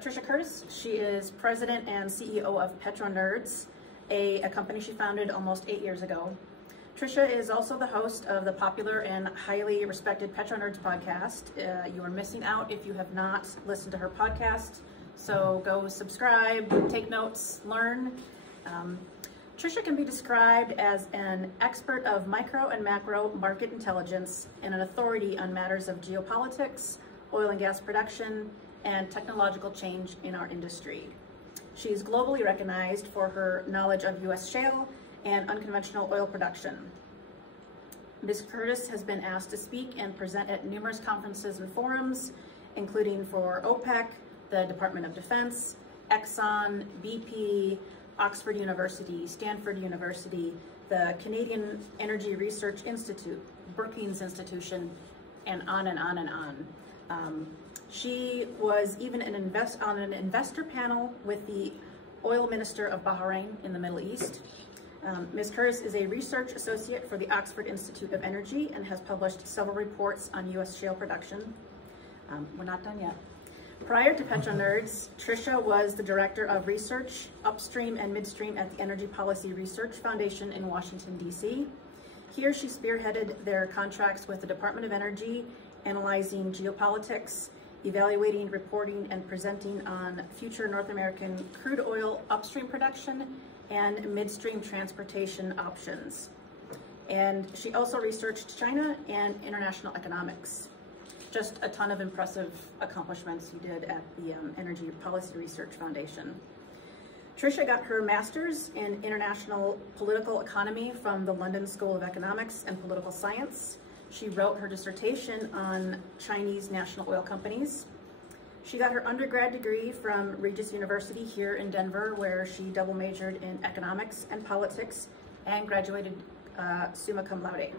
Trisha Curtis. She is president and CEO of PetroNerds, a company she founded almost 8 years ago. Trisha is also the host of the popular and highly respected PetroNerds podcast. You are missing out if you have not listened to her podcast, so go subscribe, take notes, learn. Trisha can be described as an expert of micro and macro market intelligence and an authority on matters of geopolitics, oil and gas production, and technological change in our industry. She is globally recognized for her knowledge of U.S. shale and unconventional oil production. Ms. Curtis has been asked to speak and present at numerous conferences and forums, including for OPEC, the Department of Defense, Exxon, BP, Oxford University, Stanford University, the Canadian Energy Research Institute, Brookings Institution, and on and on and on. She was even on an investor panel with the oil minister of Bahrain in the Middle East. Ms. Curtis is a research associate for the Oxford Institute of Energy and has published several reports on U.S. shale production. We're not done yet. Prior to PetroNerds, Trisha was the director of research, upstream and midstream at the Energy Policy Research Foundation in Washington, D.C. Here she spearheaded their contracts with the Department of Energy, analyzing geopolitics, evaluating, reporting, and presenting on future North American crude oil upstream production and midstream transportation options. And she also researched China and international economics. Just a ton of impressive accomplishments you did at the Energy Policy Research Foundation. Trisha got her master's in international political economy from the London School of Economics and Political Science. She wrote her dissertation on Chinese national oil companies. She got her undergrad degree from Regis University here in Denver, where she double majored in economics and politics and graduated summa cum laude.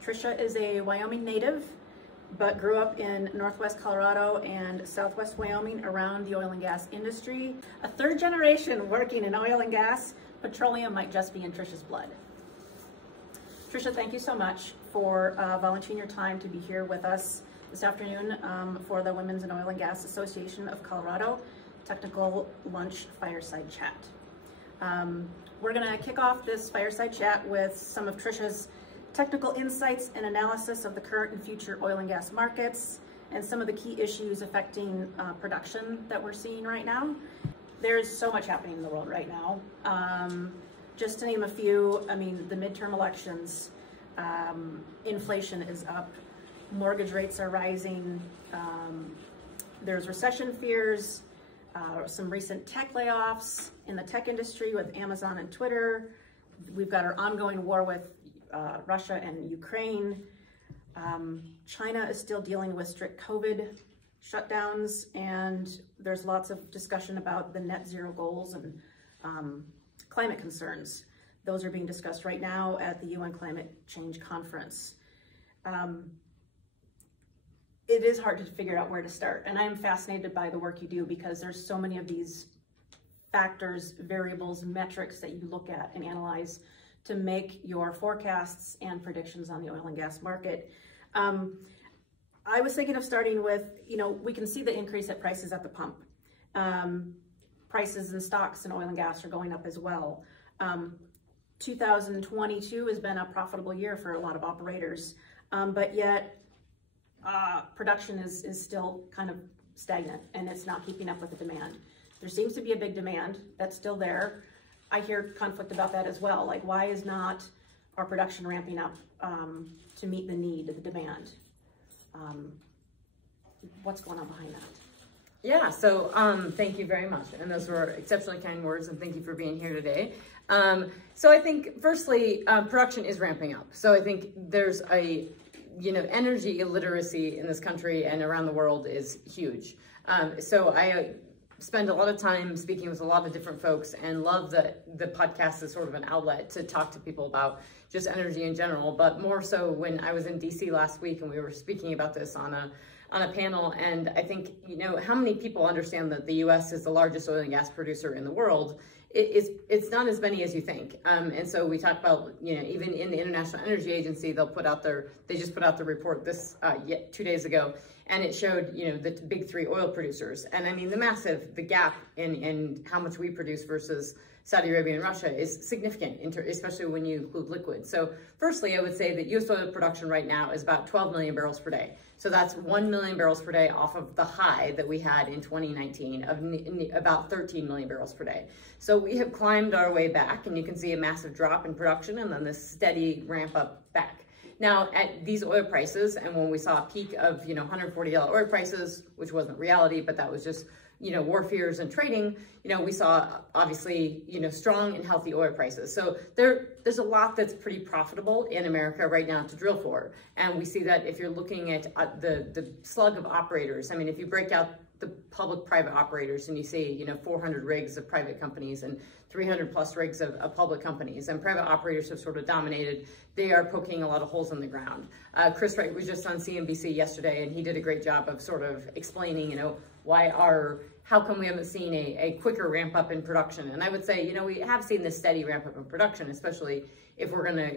Trisha is a Wyoming native, but grew up in Northwest Colorado and Southwest Wyoming around the oil and gas industry. A third generation working in oil and gas. Petroleum might just be in Trisha's blood. Trisha, thank you so much for volunteering your time to be here with us this afternoon for the Women's and Oil and Gas Association of Colorado Technical Lunch Fireside Chat. We're gonna kick off this fireside chat with some of Trisha's technical insights and analysis of the current and future oil and gas markets and some of the key issues affecting production that we're seeing right now. There's so much happening in the world right now. Just to name a few, I mean, the midterm elections, inflation is up, mortgage rates are rising, there's recession fears, some recent tech layoffs in the tech industry with Amazon and Twitter. We've got our ongoing war with Russia and Ukraine. China is still dealing with strict COVID shutdowns, and there's lots of discussion about the net zero goals and climate concerns. Those are being discussed right now at the UN Climate Change Conference. It is hard to figure out where to start, and I'm fascinated by the work you do because there's so many of these factors, variables, metrics that you look at and analyze to make your forecasts and predictions on the oil and gas market. I was thinking of starting with, we can see the increase at prices at the pump. Prices and stocks in oil and gas are going up as well. 2022 has been a profitable year for a lot of operators, but yet production is still kind of stagnant and it's not keeping up with the demand. There seems to be a big demand that's still there. I hear conflict about that as well. Like, why is not our production ramping up to meet the need, the demand? What's going on behind that? Yeah, so thank you very much. And those were exceptionally kind words, and thank you for being here today. So I think, firstly, production is ramping up. So I think there's a, energy illiteracy in this country and around the world is huge. So I spend a lot of time speaking with a lot of different folks and love that the podcast is sort of an outlet to talk to people about just energy in general, but more so when I was in DC last week and we were speaking about this on a panel. And I think, how many people understand that the US is the largest oil and gas producer in the world it's not as many as you think. And so we talk about, even in the International Energy Agency, they just put out the report 2 days ago, and it showed, the big three oil producers. And I mean, the gap in how much we produce versus Saudi Arabia and Russia is significant, especially when you include liquid. So firstly, I would say that U.S. oil production right now is about 12 million barrels per day. So that's 1 million barrels per day off of the high that we had in 2019 of about 13 million barrels per day. So we have climbed our way back, and you can see a massive drop in production and then this steady ramp up back. Now, at these oil prices, and when we saw a peak of, $140 oil prices, which wasn't reality, but that was just, war fears and trading, we saw obviously, strong and healthy oil prices. So there's a lot that's pretty profitable in America right now to drill for. And we see that if you're looking at the slug of operators, I mean, if you break out the public-private operators and you see, 400 rigs of private companies and 300 plus rigs of public companies, and private operators have sort of dominated. They are poking a lot of holes in the ground. Chris Wright was just on CNBC yesterday, and he did a great job of sort of explaining, how come we haven't seen a quicker ramp up in production? And I would say, we have seen this steady ramp up in production, especially if we're gonna,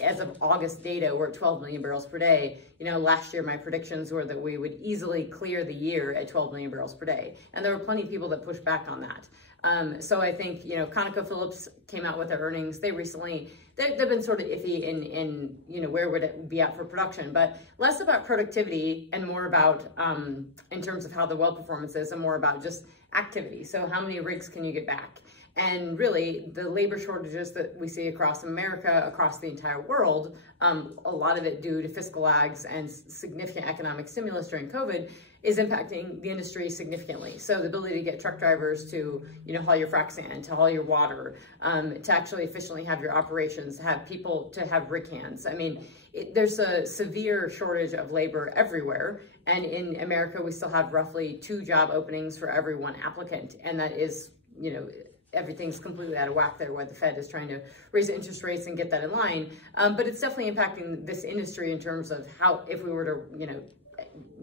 as of August data, we're at 12 million barrels per day. Last year, my predictions were that we would easily clear the year at 12 million barrels per day. And there were plenty of people that pushed back on that. So I think, ConocoPhillips came out with their earnings. They've been sort of iffy in where would it be at for production, but less about productivity and more about, in terms of how the well performance is, and more about just activity. So how many rigs can you get back? And really, the labor shortages that we see across America, across the entire world, a lot of it due to fiscal lags and significant economic stimulus during COVID, is impacting the industry significantly. So the ability to get truck drivers to, haul your frac sand, to haul your water, to actually efficiently have your operations, have people to have rig hands. I mean, there's a severe shortage of labor everywhere. And in America, we still have roughly 2 job openings for every 1 applicant. And that is, everything's completely out of whack there, where the Fed is trying to raise interest rates and get that in line. But it's definitely impacting this industry in terms of how, if we were to,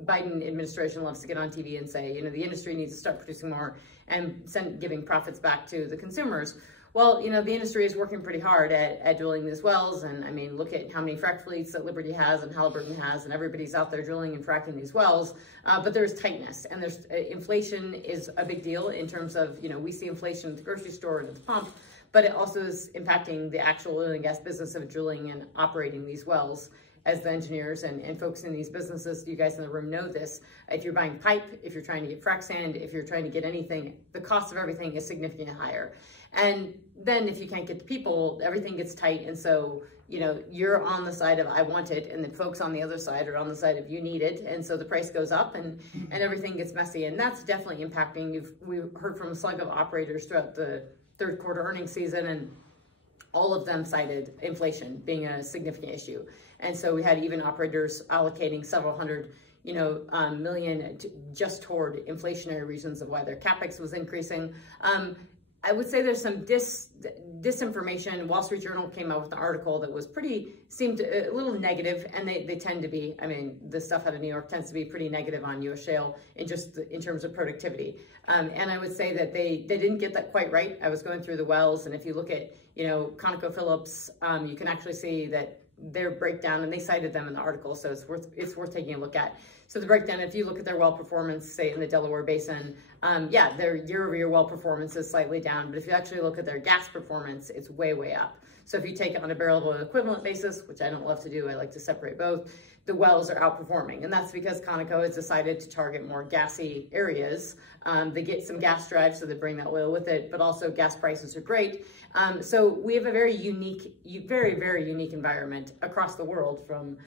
Biden administration loves to get on TV and say, the industry needs to start producing more and giving profits back to the consumers. Well, the industry is working pretty hard at drilling these wells. And I mean, look at how many frac fleets that Liberty has and Halliburton has, and everybody's out there drilling and fracking these wells. But there's tightness, and there's inflation is a big deal in terms of, we see inflation at the grocery store and at the pump, but it also is impacting the actual oil and gas business of drilling and operating these wells. As the engineers and folks in these businesses, you guys in the room know this. If you're buying pipe, if you're trying to get frac sand, if you're trying to get anything, the cost of everything is significantly higher. And then if you can't get the people, everything gets tight. And so, you're on the side of I want it, and the folks on the other side are on the side of you need it. And so the price goes up and everything gets messy. And that's definitely impacting. We've heard from a slug of operators throughout the third quarter earnings season, and all of them cited inflation being a significant issue. And so we had even operators allocating several hundred, million just toward inflationary reasons of why their CapEx was increasing. I would say there's some disinformation. Wall Street Journal came out with an article that was seemed a little negative, and they tend to be. I mean, the stuff out of New York tends to be pretty negative on U.S. shale in terms of productivity. And I would say that they didn't get that quite right. I was going through the wells, and if you look at, ConocoPhillips, you can actually see that their breakdown, and they cited them in the article, so it's worth taking a look at. So the breakdown, if you look at their well performance, say in the Delaware Basin, their year-over-year well performance is slightly down, but if you actually look at their gas performance, it's way, way up. So if you take it on a barrel of oil equivalent basis, which I don't love to do, I like to separate both, the wells are outperforming. And that's because Conoco has decided to target more gassy areas. They get some gas drive, so they bring that oil with it, but also gas prices are great. So we have a very unique, very, very unique environment across the world from,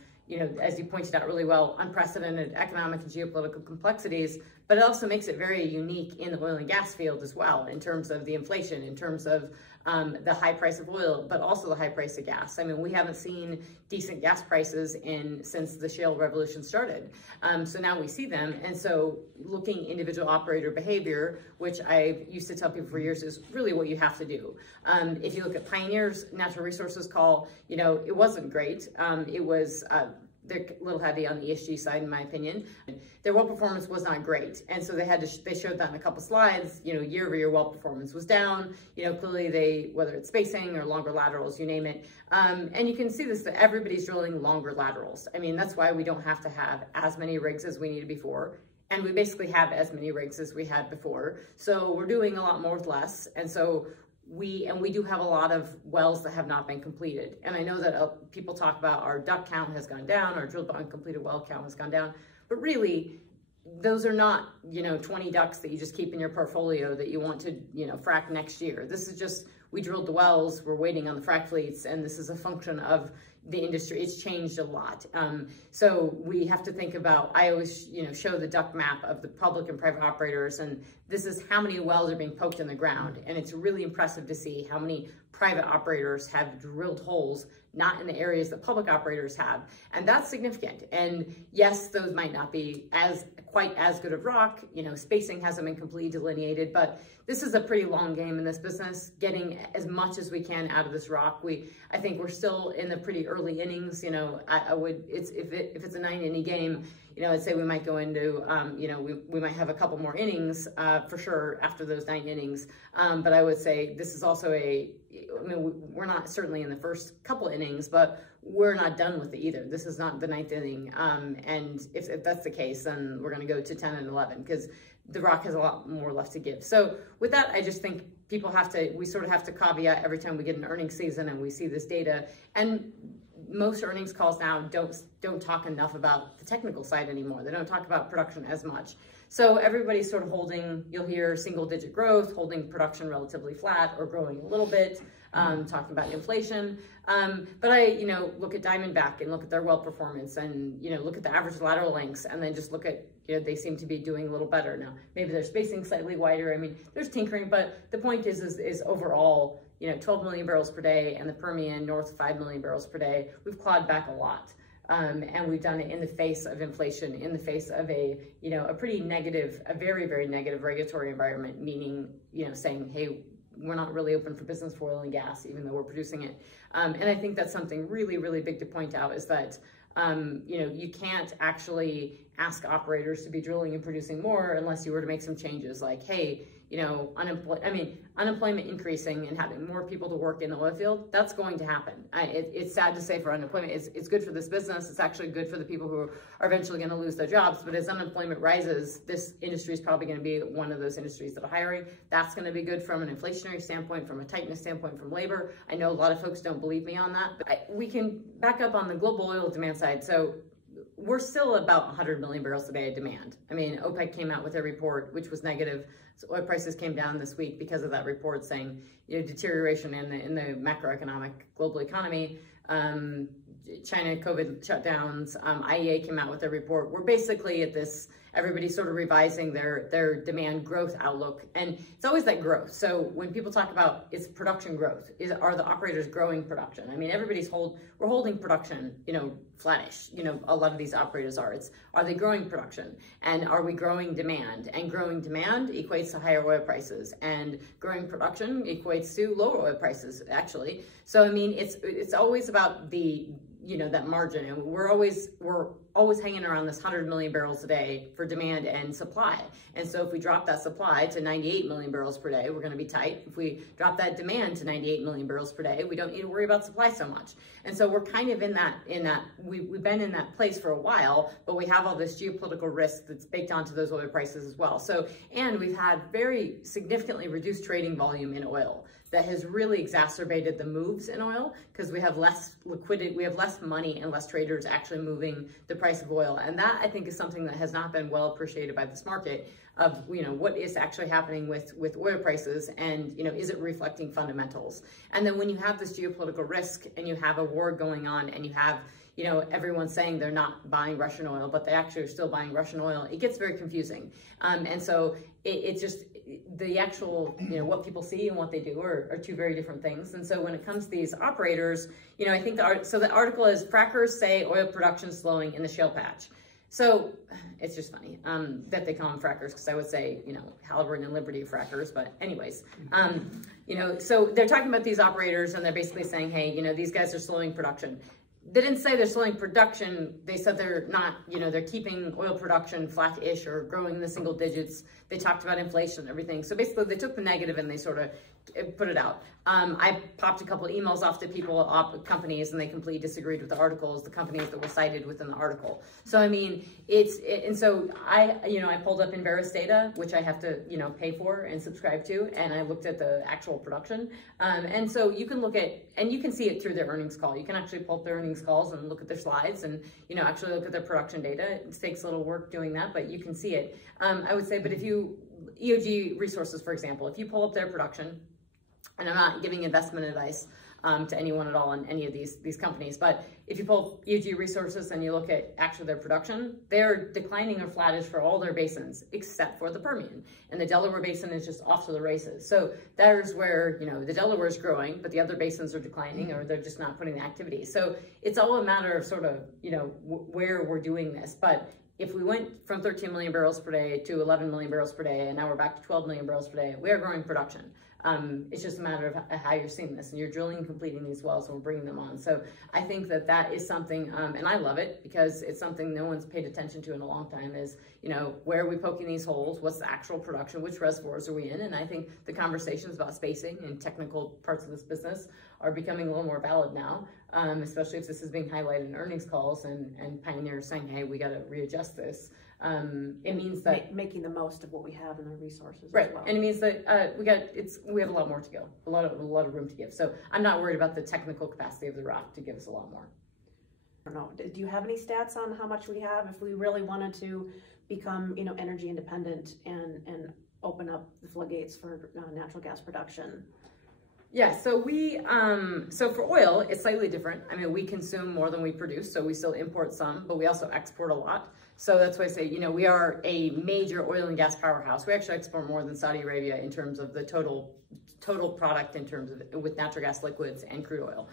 as you pointed out really well, unprecedented economic and geopolitical complexities, but it also makes it very unique in the oil and gas field as well, in terms of the inflation, in terms of the high price of oil, but also the high price of gas. I mean, we haven't seen decent gas prices since the shale revolution started. So now we see them. And so looking individual operator behavior, which I used to tell people for years is really what you have to do. If you look at Pioneer's natural resources call, it wasn't great. It was they're a little heavy on the ESG side, in my opinion. Their well performance was not great. And so they showed that in a couple slides, year over year well performance was down. Clearly whether it's spacing or longer laterals, you name it. And you can see this, that everybody's drilling longer laterals. I mean, that's why we don't have to have as many rigs as we needed before. And we basically have as many rigs as we had before. So we're doing a lot more with less. And so we do have a lot of wells that have not been completed. And I know that people talk about our DUC count has gone down, our drilled but uncompleted well count has gone down. But really, those are not, 20 DUCs that you just keep in your portfolio that you want to, frack next year. This is just, we drilled the wells, we're waiting on the frack fleets, and this is a function of the industry. It's changed a lot. So we have to think about, I always, show the DUC map of the public and private operators, and this is how many wells are being poked in the ground. And it's really impressive to see how many private operators have drilled holes, not in the areas that public operators have. And that's significant. And yes, those might not be quite as good of rock, spacing hasn't been completely delineated, but this is a pretty long game in this business, getting as much as we can out of this rock. I think we're still in the pretty early innings. If it's a 9-inning game, I'd say we might go into, we might have a couple more innings for sure after those 9 innings. But I would say this is also we're not certainly in the first couple innings, but we're not done with it either. This is not the 9th inning. And if that's the case, then we're going to go to 10 and 11 because the rock has a lot more left to give. So with that, I just think we sort of have to caveat every time we get an earnings season and we see this data. And most earnings calls now don't talk enough about the technical side anymore. They don't talk about production as much. So everybody's sort of holding, you'll hear single-digit growth, holding production relatively flat or growing a little bit, talking about inflation. But I, look at Diamondback and look at their well performance and, look at the average lateral lengths and then just look at, they seem to be doing a little better now. Maybe their spacing slightly wider. I mean, there's tinkering, but the point is overall, 12 million barrels per day and the Permian north of 5 million barrels per day, we've clawed back a lot. And we've done it in the face of inflation, in the face of a pretty negative, a very, very negative regulatory environment, meaning, saying, hey, we're not really open for business for oil and gas, even though we're producing it. And I think that's something really, really big to point out is that, you can't actually ask operators to be drilling and producing more unless you were to make some changes like, hey, unemployment increasing and having more people to work in the oil field, that's going to happen. It's sad to say for unemployment, it's good for this business. It's actually good for the people who are eventually going to lose their jobs. But as unemployment rises, this industry is probably going to be one of those industries that are hiring. That's going to be good from an inflationary standpoint, from a tightness standpoint, from labor. I know a lot of folks don't believe me on that, but we can back up on the global oil demand side. So we're still about 100 million barrels a day of demand. I mean, OPEC came out with a report, which was negative. So oil prices came down this week because of that report saying, deterioration in the macroeconomic global economy, China COVID shutdowns, IEA came out with a report. We're basically at this, everybody's sort of revising their demand growth outlook. And it's always that growth. So when people talk about it's production growth, are the operators growing production? I mean, we're holding production, flattish. A lot of these operators are they growing production? And are we growing demand? And growing demand equates to higher oil prices, and growing production equates to lower oil prices, actually. So, I mean, it's always about that margin, and we're always hanging around this 100 million barrels a day for demand and supply. And so if we drop that supply to 98 million barrels per day, we're going to be tight. If we drop that demand to 98 million barrels per day, we don't need to worry about supply so much. And so we're kind of in that we've been in that place for a while, but we have all this geopolitical risk that's baked onto those oil prices as well. So, and we've had very significantly reduced trading volume in oil. That has really exacerbated the moves in oil because we have less liquidity, we have less money and less traders actually moving the price of oil. And that, I think, is something that has not been well appreciated by this market of, what is actually happening with oil prices and, is it reflecting fundamentals? And then when you have this geopolitical risk and you have a war going on and you have, everyone's saying they're not buying Russian oil, but they actually are still buying Russian oil, it gets very confusing. And so it's just, the actual, what people see and what they do are two very different things. And so when it comes to these operators, I think the article is frackers say oil production slowing in the shale patch. So it's just funny that they call them frackers, because I would say, Halliburton and Liberty frackers. But anyways, so they're talking about these operators and they're basically saying, hey, these guys are slowing production. they didn't say they're slowing production. They said they're not, they're keeping oil production flat-ish or growing in the single digits. They talked about inflation and everything. So basically they took the negative and they sort of put it out. I popped a couple of emails off to people, companies, and they completely disagreed with the articles, the companies that were cited within the article. So, I mean, and so I pulled up Enverus data, which I have to, pay for and subscribe to, and I looked at the actual production. And so you can look at, and you can see it through their earnings call. You can actually pull up their earnings calls and look at their slides and, actually look at their production data. It takes a little work doing that, but you can see it. I would say, but if you, EOG Resources, for example, if you pull up their production, and I'm not giving investment advice to anyone at all on any of these companies, but if you pull EOG Resources and you look at actually their production, they're declining or flattish for all their basins except for the Permian, and the Delaware Basin is just off to the races. So there's where the Delaware is growing, but the other basins are declining, or they're just not putting the activity. So it's all a matter of sort of where we're doing this. But if we went from 13 million barrels per day to 11 million barrels per day, and now we're back to 12 million barrels per day, we are growing production. It's just a matter of how you're seeing this, and you're drilling and completing these wells, and we're bringing them on. So I think that is something, and I love it because it's something no one's paid attention to in a long time is, where are we poking these holes? What's the actual production? Which reservoirs are we in? And I think the conversations about spacing and technical parts of this business are becoming a little more valid now, especially if this is being highlighted in earnings calls and Pioneer saying, hey, we got to readjust this. It means that making the most of what we have in the resources, right? As well. And it means that we have a lot more to go, a lot of room to give. So I'm not worried about the technical capacity of the rock to give us a lot more. I don't know. Do you have any stats on how much we have if we really wanted to become energy independent and open up the floodgates for natural gas production? Yeah, so so for oil, it's slightly different. I mean, we consume more than we produce, so we still import some, but we also export a lot. So that's why I say, we are a major oil and gas powerhouse. We actually export more than Saudi Arabia in terms of the total product in terms of with natural gas liquids and crude oil.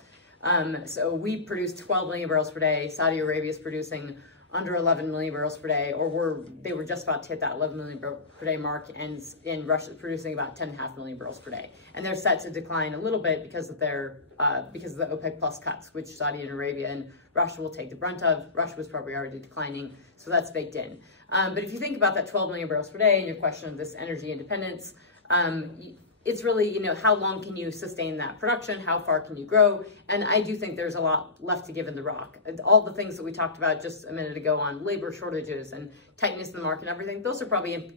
So we produce 12 million barrels per day. Saudi Arabia is producing under 11 million barrels per day, or they were just about to hit that 11 million barrel per day mark, and in Russia is producing about 10.5 million barrels per day. And they're set to decline a little bit because of the OPEC plus cuts, which Saudi Arabia and Russia will take the brunt of. Russia was probably already declining, so that's baked in. But if you think about that 12 million barrels per day and your question of this energy independence, it's really, how long can you sustain that production? How far can you grow? And I do think there's a lot left to give in the rock. All the things that we talked about just a minute ago on labor shortages and tightness in the market and everything, those are probably,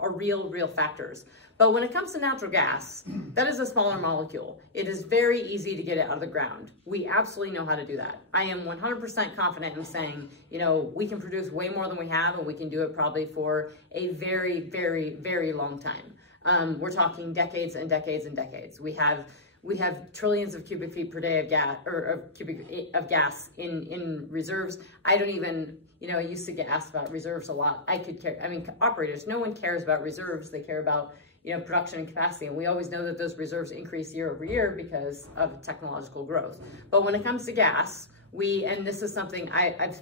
are real factors. But when it comes to natural gas, that is a smaller molecule. It is very easy to get it out of the ground. We absolutely know how to do that. I am 100% confident in saying, we can produce way more than we have, and we can do it probably for a very, very, very long time. We're talking decades and decades and decades. We have trillions of cubic feet per day of gas, of gas in reserves. I don't even, I used to get asked about reserves a lot. Operators, no one cares about reserves. They care about, production and capacity. And we always know that those reserves increase year over year because of technological growth. But when it comes to gas, and this is something I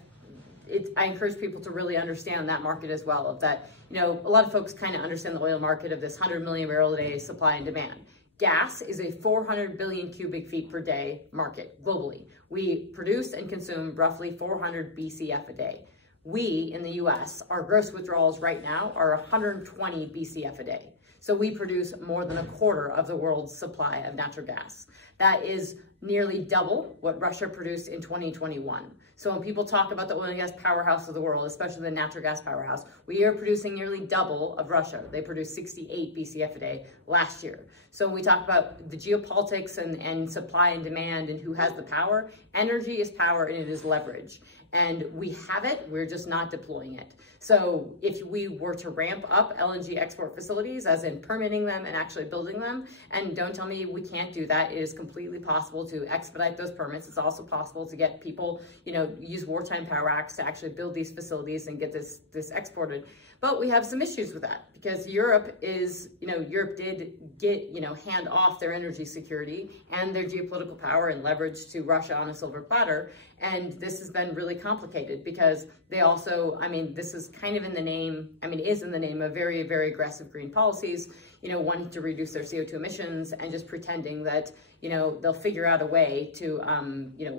encourage people to really understand that market as well, of that, a lot of folks kind of understand the oil market of this 100 million barrel a day supply and demand. Gas is a 400 billion cubic feet per day market globally. We produce and consume roughly 400 BCF a day. We, in the US, our gross withdrawals right now are 120 BCF a day. So we produce more than a quarter of the world's supply of natural gas. That is nearly double what Russia produced in 2021. So when people talk about the oil and gas powerhouse of the world, especially the natural gas powerhouse, we are producing nearly double of Russia. They produced 68 BCF a day last year. So when we talk about the geopolitics and supply and demand and who has the power, energy is power and it is leverage. And we have it, we're just not deploying it. So if we were to ramp up LNG export facilities, as in permitting them and actually building them, and don't tell me we can't do that, it is completely possible to expedite those permits. It's also possible to get people, use wartime power acts to actually build these facilities and get this exported. But we have some issues with that because Europe did get, hand off their energy security and their geopolitical power and leverage to Russia on a silver platter. And this has been really complicated because they also, this is kind of in the name, is in the name of very, very aggressive green policies, wanting to reduce their CO2 emissions and just pretending that, they'll figure out a way to,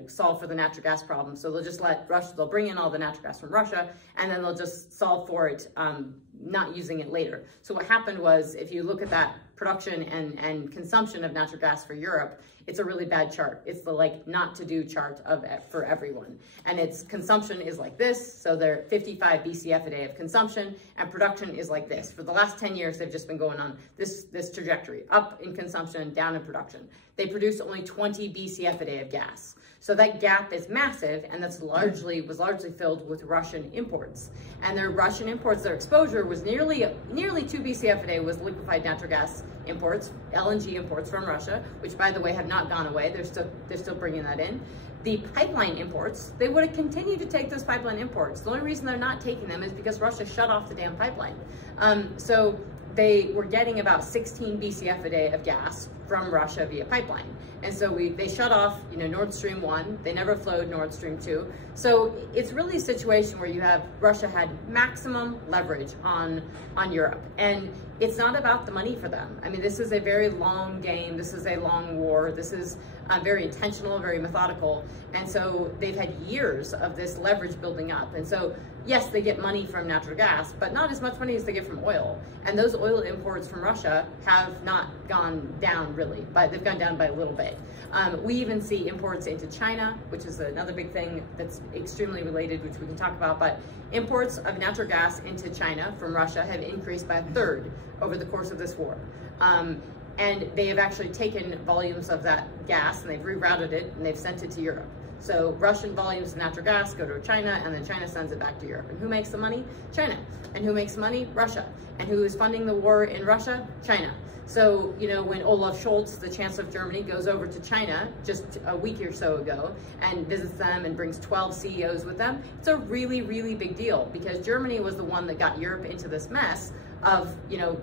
solve for the natural gas problem. So they'll just they'll bring in all the natural gas from Russia, and then they'll just solve for it, not using it later. So what happened was, if you look at that production and consumption of natural gas for Europe, it's a really bad chart. It's the not to do chart for everyone. And its consumption is like this. So they're 55 BCF a day of consumption, and production is like this. For the last 10 years, they've just been going on this trajectory, up in consumption, down in production. They produce only 20 BCF a day of gas. So that gap is massive, and that's largely filled with Russian imports. And their Russian imports, their exposure was nearly 2 BCF a day was liquefied natural gas imports, LNG imports from Russia, which by the way have not gone away. They're still bringing that in. The pipeline imports, they would have continued to take those pipeline imports. The only reason they're not taking them is because Russia shut off the damn pipeline. So they were getting about 16 BCF a day of gas from Russia via pipeline. And so they shut off, Nord Stream 1. They never flowed Nord Stream 2. So it's really a situation where Russia had maximum leverage on Europe. And it's not about the money for them. This is a very long game. This is a long war. This is very intentional, very methodical. And so they've had years of this leverage building up. And so, yes, they get money from natural gas, but not as much money as they get from oil. And those oil imports from Russia have not gone down really, but they've gone down by a little bit. We even see imports into China, which is another big thing that's extremely related, which we can talk about, but imports of natural gas into China from Russia have increased by a third over the course of this war. And they have actually taken volumes of that gas and they've rerouted it and they've sent it to Europe. So Russian volumes of natural gas go to China, and then China sends it back to Europe. And who makes the money? China. And who makes money? Russia. And who is funding the war in Russia? China. So, when Olaf Scholz, the Chancellor of Germany, goes over to China just a week or so ago and visits them and brings 12 CEOs with them, it's a really, really big deal because Germany was the one that got Europe into this mess of,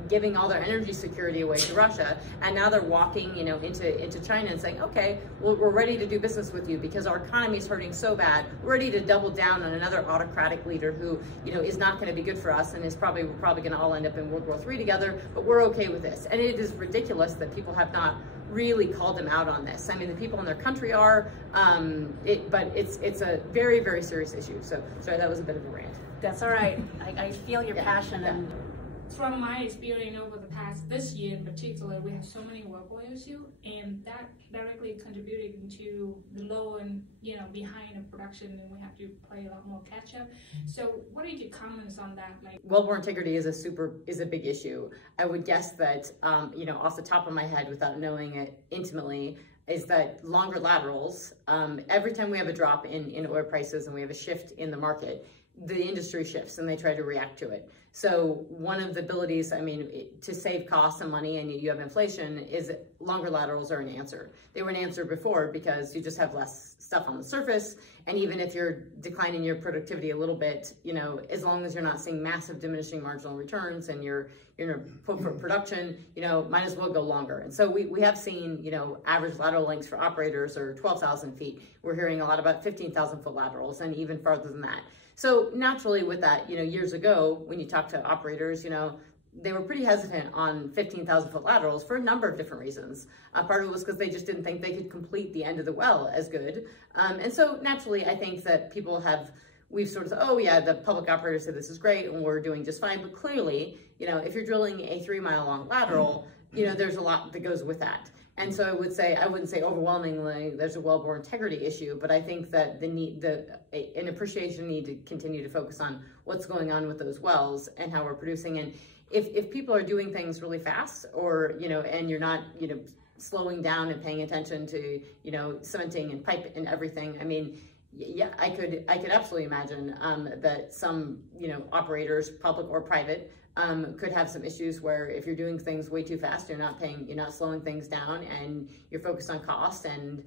giving all their energy security away to Russia. And now they're walking, into China and saying, okay, well, we're ready to do business with you because our economy is hurting so bad. We're ready to double down on another autocratic leader who, is not going to be good for us and we're probably going to all end up in World War III together, but we're okay with this. And it is ridiculous that people have not really called them out on this. The people in their country are, but it's a very, very serious issue. So, sorry, that was a bit of a rant. That's all right. I feel your passion. Yeah. And from my experience over the past, this year in particular, we have so many workload issues, and that directly contributing to the low and, behind the production, and we have to play a lot more catch up. So what are your comments on that? Wellbore integrity is a big issue. I would guess that, off the top of my head, without knowing it intimately, is that longer laterals, every time we have a drop in oil prices and we have a shift in the market, the industry shifts and they try to react to it. So one of the abilities, to save costs and money and you have inflation, is longer laterals are an answer. They were an answer before because you just have less stuff on the surface. And even if you're declining your productivity a little bit, as long as you're not seeing massive diminishing marginal returns and you're put for production, might as well go longer. And so we have seen, average lateral lengths for operators are 12,000 feet. We're hearing a lot about 15,000 foot laterals and even farther than that. So naturally with that, years ago, when you talk to operators, they were pretty hesitant on 15,000 foot laterals for a number of different reasons. Part of it was because they just didn't think they could complete the end of the well as good. And so naturally, I think that we've sort of said, oh yeah, the public operators said this is great and we're doing just fine. But clearly, if you're drilling a 3 mile long lateral, there's a lot that goes with that. And so I wouldn't say overwhelmingly there's a wellbore integrity issue, but I think that an appreciation need to continue to focus on what's going on with those wells and how we're producing. And if people are doing things really fast, or and you're not slowing down and paying attention to cementing and pipe and everything, yeah, I could absolutely imagine that some operators, public or private, could have some issues where if you're doing things way too fast, you're not slowing things down, and you're focused on cost, and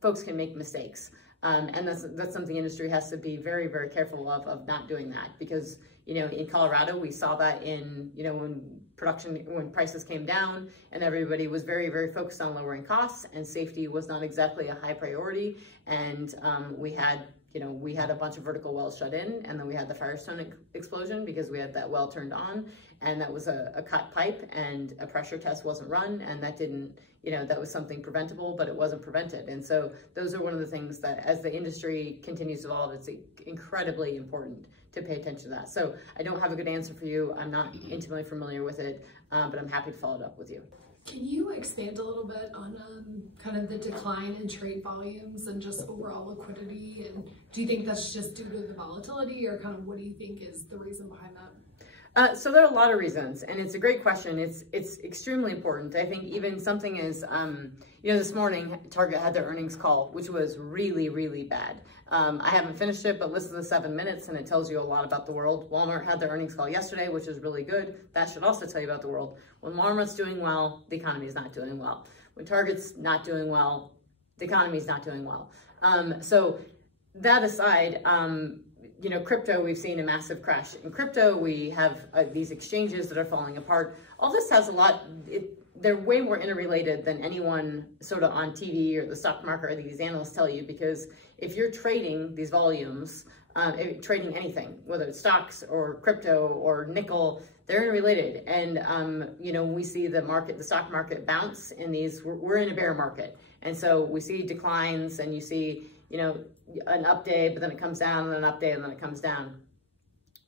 folks can make mistakes. And that's something industry has to be very, very careful of not doing that, because, you know, in Colorado, we saw that in, you know, when prices came down and everybody was very, very focused on lowering costs, and safety was not exactly a high priority. And we had a bunch of vertical wells shut in, and then we had the Firestone explosion because we had that well turned on, and that was a cut pipe, and a pressure test wasn't run, and that didn't, you know, that was something preventable, but it wasn't prevented. And so those are one of the things that, as the industry continues to evolve, it's incredibly important to pay attention to that. So I don't have a good answer for you. I'm not intimately familiar with it, but I'm happy to follow it up with you. Can you expand a little bit on kind of the decline in trade volumes and just overall liquidity? And do you think that's just due to the volatility, or kind of what do you think is the reason behind that? So there are a lot of reasons, and it's a great question. It's extremely important. I think even something is, you know, this morning Target had their earnings call, which was really, really bad. I haven't finished it, but listen to the 7 minutes and it tells you a lot about the world. Walmart had their earnings call yesterday, which is really good. That should also tell you about the world. When Walmart's doing well, the economy is not doing well. When Target's not doing well, the economy is not doing well. So that aside, you know, crypto, we've seen a massive crash in crypto. We have these exchanges that are falling apart. All this has a lot, they're way more interrelated than anyone sort of on TV or the stock market or these analysts tell you, because if you're trading these volumes, trading anything, whether it's stocks or crypto or nickel, they're interrelated. And, you know, when we see the market, the stock market bounce in these, we're in a bear market. And so we see declines, and you see, you know, an up day, but then it comes down, and an up day, and then it comes down.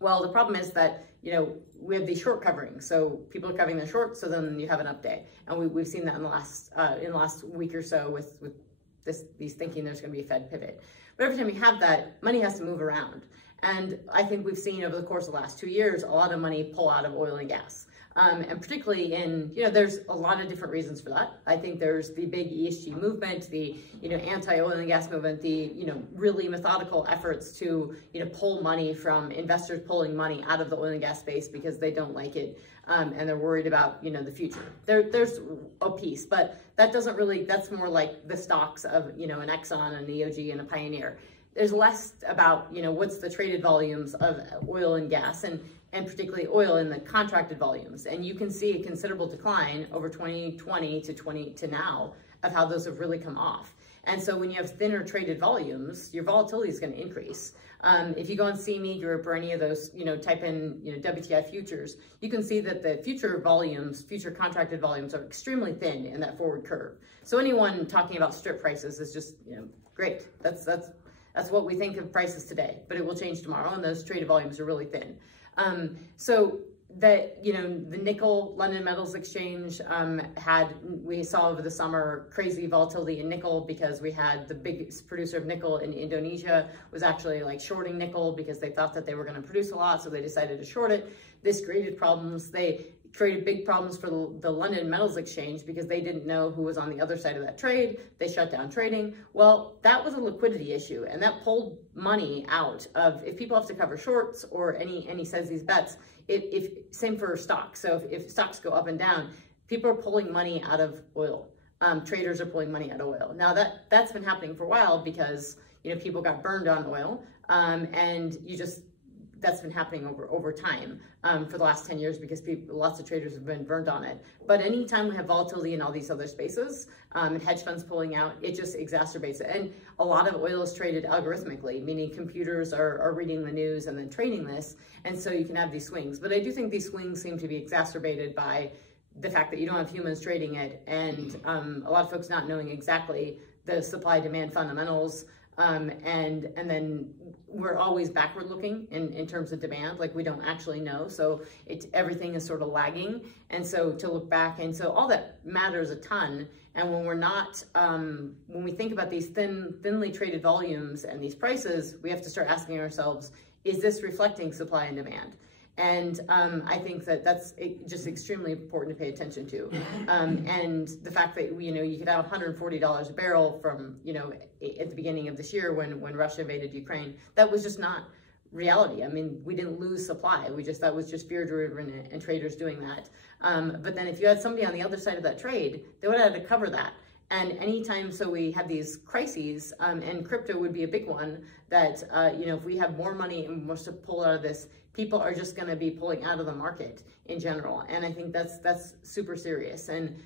Well, the problem is that, you know, we have these short coverings. So people are covering their short, so then you have an up day. And we've seen that in the last week or so with these thinking there's going to be a Fed pivot. But every time you have that, money has to move around. And I think we've seen over the course of the last 2 years, a lot of money pull out of oil and gas. And particularly in, you know, there's a lot of different reasons for that. I think there's the big ESG movement, the, you know, anti-oil and gas movement, the, you know, really methodical efforts to, you know, pull money from investors, pulling money out of the oil and gas space because they don't like it. And they're worried about, you know, the future. There's a piece, but that doesn't really, that's more like the stocks of, you know, an Exxon, an EOG, and a Pioneer. There's less about, you know, what's the traded volumes of oil and gas, and particularly oil in the contracted volumes. And you can see a considerable decline over 2020 to now of how those have really come off. And so when you have thinner traded volumes, your volatility is going to increase. If you go on CME Group or any of those, you know, type in, you know, WTI futures, you can see that the future volumes, future contracted volumes are extremely thin in that forward curve. So anyone talking about strip prices is just, you know, great. That's what we think of prices today, but it will change tomorrow, and those traded volumes are really thin. So that, you know, the nickel London Metals Exchange we saw over the summer crazy volatility in nickel, because we had the biggest producer of nickel in Indonesia was actually like shorting nickel because they thought that they were going to produce a lot, so they decided to short it. This created problems. They created big problems for the London Metals Exchange because they didn't know who was on the other side of that trade. They shut down trading. Well, that was a liquidity issue, and that pulled money out of, if people have to cover shorts or any says these bets, same for stocks. So if stocks go up and down, people are pulling money out of oil. Traders are pulling money out of oil. Now that's been happening for a while because, you know, people got burned on oil, and that's been happening over time for the last 10 years because lots of traders have been burned on it. But anytime we have volatility in all these other spaces, and hedge funds pulling out, it just exacerbates it. And a lot of oil is traded algorithmically, meaning computers are reading the news and then trading this. And so you can have these swings. But I do think these swings seem to be exacerbated by the fact that you don't have humans trading it, and a lot of folks not knowing exactly the supply-demand fundamentals. And then we're always backward looking in terms of demand, like we don't actually know. So everything is sort of lagging. And so to look back, and so all that matters a ton. And when we're not, when we think about these thinly traded volumes and these prices, we have to start asking ourselves, is this reflecting supply and demand? And I think that's just extremely important to pay attention to. And the fact that, you know, you could have $140 a barrel from, you know, at the beginning of this year when Russia invaded Ukraine, that was just not reality. I mean, we didn't lose supply. That was just fear driven and traders doing that. But then if you had somebody on the other side of that trade, they would have had to cover that. And anytime, so we have these crises, and crypto would be a big one that, if we have more money and we're to pull out of this, people are just going to be pulling out of the market in general. And I think that's super serious. And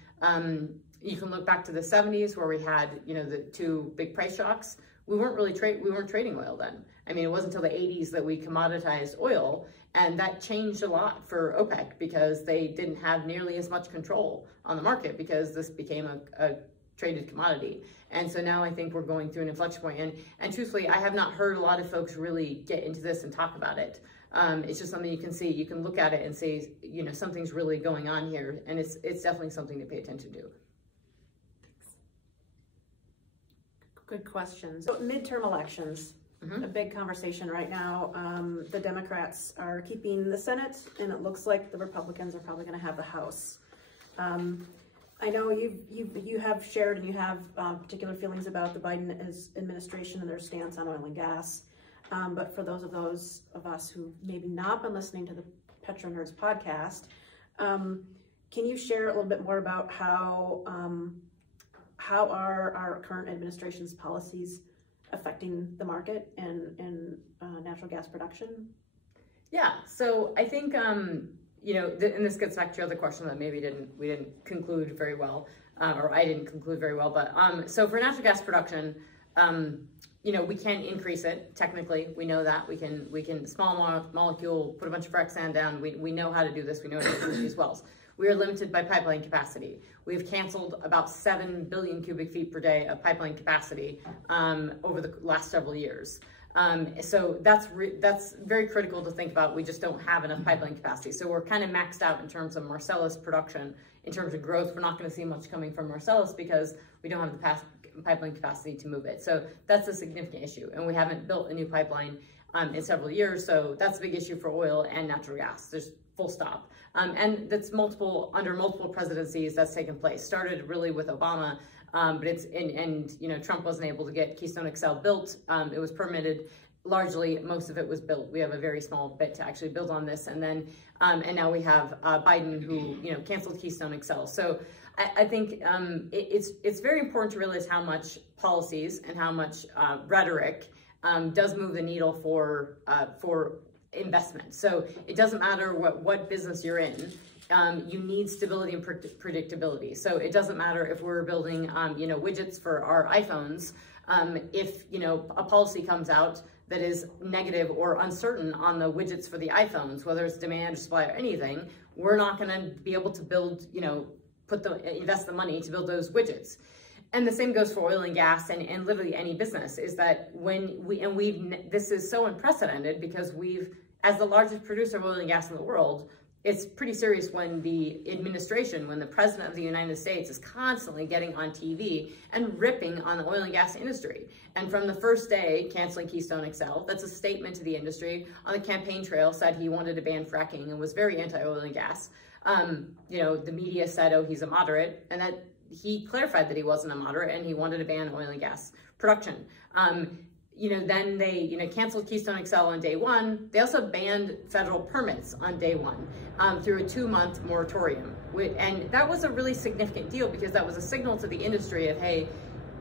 you can look back to the 70s where we had, the two big price shocks. We weren't trading oil then. I mean, it wasn't until the 80s that we commoditized oil, and that changed a lot for OPEC because they didn't have nearly as much control on the market because this became a traded commodity. And so now I think we're going through an inflection point. And truthfully, I have not heard a lot of folks really get into this and talk about it. It's just something you can see. You can look at it and say, something's really going on here, and it's definitely something to pay attention to. Good questions. So midterm elections, a big conversation right now. The Democrats are keeping the Senate, and it looks like the Republicans are probably going to have the House. I know you have shared and you have particular feelings about the Biden administration and their stance on oil and gas. But for those of us who maybe not been listening to the PetroNerds podcast, can you share a little bit more about how are our current administration's policies affecting the market and natural gas production? Yeah, so I think, and this gets back to your other question that maybe we didn't conclude very well, or I didn't conclude very well, but so for natural gas production, we can increase it, technically, we know that. We can small molecule, put a bunch of frac sand down, we know how to do this, we know how to do these wells. We are limited by pipeline capacity. We've canceled about 7 billion cubic feet per day of pipeline capacity over the last several years. So that's very critical to think about. We just don't have enough pipeline capacity. So we're kind of maxed out in terms of Marcellus production. In terms of growth, we're not going to see much coming from Marcellus because we don't have the pipeline capacity to move it. So that's a significant issue. And we haven't built a new pipeline in several years. So that's a big issue for oil and natural gas. There's full stop. And that's under multiple presidencies that's taken place. Started really with Obama, but Trump wasn't able to get Keystone XL built. It was permitted. Largely, most of it was built. We have a very small bit to actually build on this, and then and now we have Biden who canceled Keystone XL. So I think it's very important to realize how much policies and how much rhetoric does move the needle for investment. So it doesn't matter what business you're in. You need stability and predictability. So it doesn't matter if we're building, widgets for our iPhones. If a policy comes out that is negative or uncertain on the widgets for the iPhones, whether it's demand or supply or anything, we're not going to be able to build, invest the money to build those widgets. And the same goes for oil and gas and literally any business, is that this is so unprecedented because as the largest producer of oil and gas in the world, it's pretty serious when the president of the United States is constantly getting on TV and ripping on the oil and gas industry. And from the first day, canceling Keystone XL, that's a statement to the industry. On the campaign trail said he wanted to ban fracking and was very anti-oil and gas. The media said, oh, he's a moderate, and that he clarified that he wasn't a moderate and he wanted to ban oil and gas production. Then they, canceled Keystone XL on day one. They also banned federal permits on day one through a 2-month moratorium. And that was a really significant deal because that was a signal to the industry of, hey,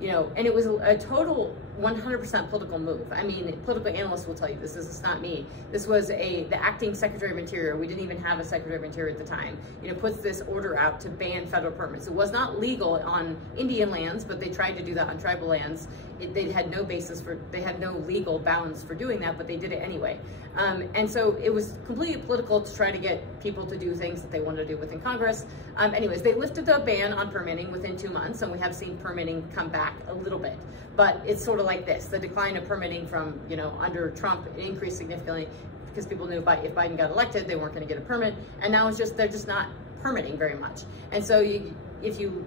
and it was a total 100% political move. I mean, political analysts will tell you this is not me. This was the acting Secretary of Interior. We didn't even have a Secretary of Interior at the time. Puts this order out to ban federal permits. It was not legal on Indian lands, but they tried to do that on tribal lands. They had no legal bounds for doing that, but they did it anyway. And so it was completely political to try to get people to do things that they wanted to do within Congress. Anyways, they lifted the ban on permitting within 2 months, and we have seen permitting come back a little bit. But it's sort of like this. The decline of permitting from, under Trump increased significantly because people knew if Biden got elected, they weren't going to get a permit. And now they're just not permitting very much. And so if you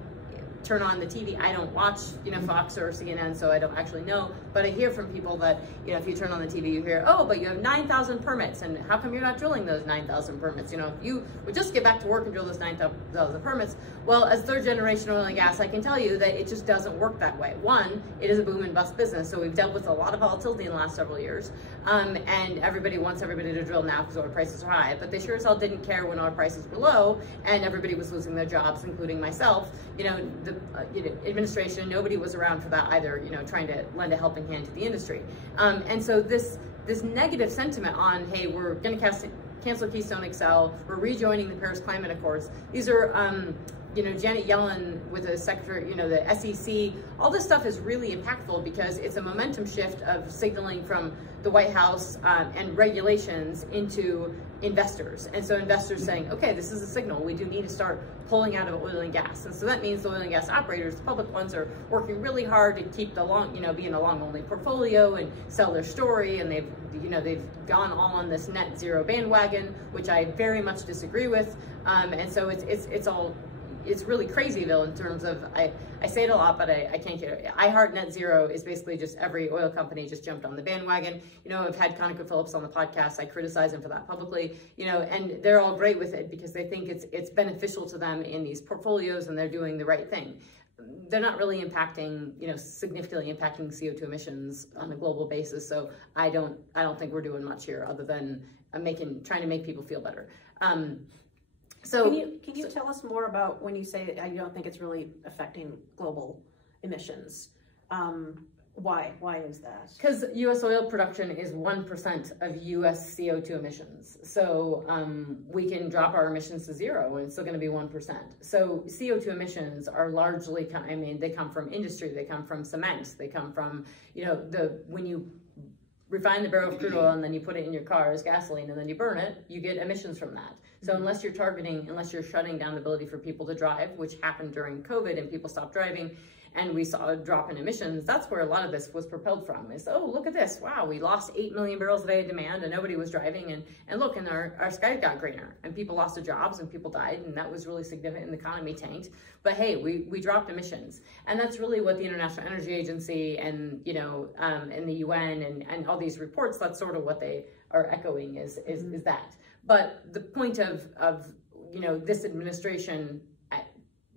turn on the TV, I don't watch, Fox or CNN, so I don't actually know, but I hear from people that, if you turn on the TV, you hear, oh, but you have 9,000 permits, and how come you're not drilling those 9,000 permits? If you would just get back to work and drill those 9,000 permits. Well, as third generation oil and gas, I can tell you that it just doesn't work that way. One, it is a boom and bust business, so we've dealt with a lot of volatility in the last several years, and everybody wants everybody to drill now because oil prices are high, but they sure as hell didn't care when oil prices were low, and everybody was losing their jobs, including myself. the administration, nobody was around for that either, trying to lend a helping hand to the industry. And so this negative sentiment on, hey, we're going to cancel Keystone XL, we're rejoining the Paris Climate Accords. These are, Janet Yellen with the secretary, the SEC, all this stuff is really impactful because it's a momentum shift of signaling from the White House and regulations into investors. And so investors saying, okay, this is a signal. We do need to start pulling out of oil and gas. And so that means the oil and gas operators, the public ones, are working really hard to keep the long, be in a long only portfolio and sell their story. And they've gone all on this net zero bandwagon, which I very much disagree with. And so it's really crazyville in terms of, I say it a lot, but I can't get it. I heart net zero is basically just every oil company just jumped on the bandwagon. I've had ConocoPhillips on the podcast. I criticize them for that publicly, and they're all great with it because they think it's beneficial to them in these portfolios and they're doing the right thing. They're not really impacting, significantly impacting CO2 emissions on a global basis. So I don't think we're doing much here other than trying to make people feel better. So can you tell us more about when you say you don't think it's really affecting global emissions? Why is that? Because U.S. oil production is 1% of U.S. CO2 emissions. So we can drop our emissions to zero and it's still going to be 1%. So CO2 emissions are largely, they come from industry, they come from cement, they come from, when you refine the barrel of crude oil and then you put it in your car as gasoline and then you burn it, you get emissions from that. So unless you're shutting down the ability for people to drive, which happened during COVID and people stopped driving and we saw a drop in emissions, that's where a lot of this was propelled from is, oh, look at this. Wow, we lost 8 million barrels a day of demand and nobody was driving and look, and our skies got greener and people lost their jobs and people died and that was really significant and the economy tanked. But hey, we dropped emissions. And that's really what the International Energy Agency and, and the UN and all these reports, that's sort of what they are echoing is that. But the point of this administration,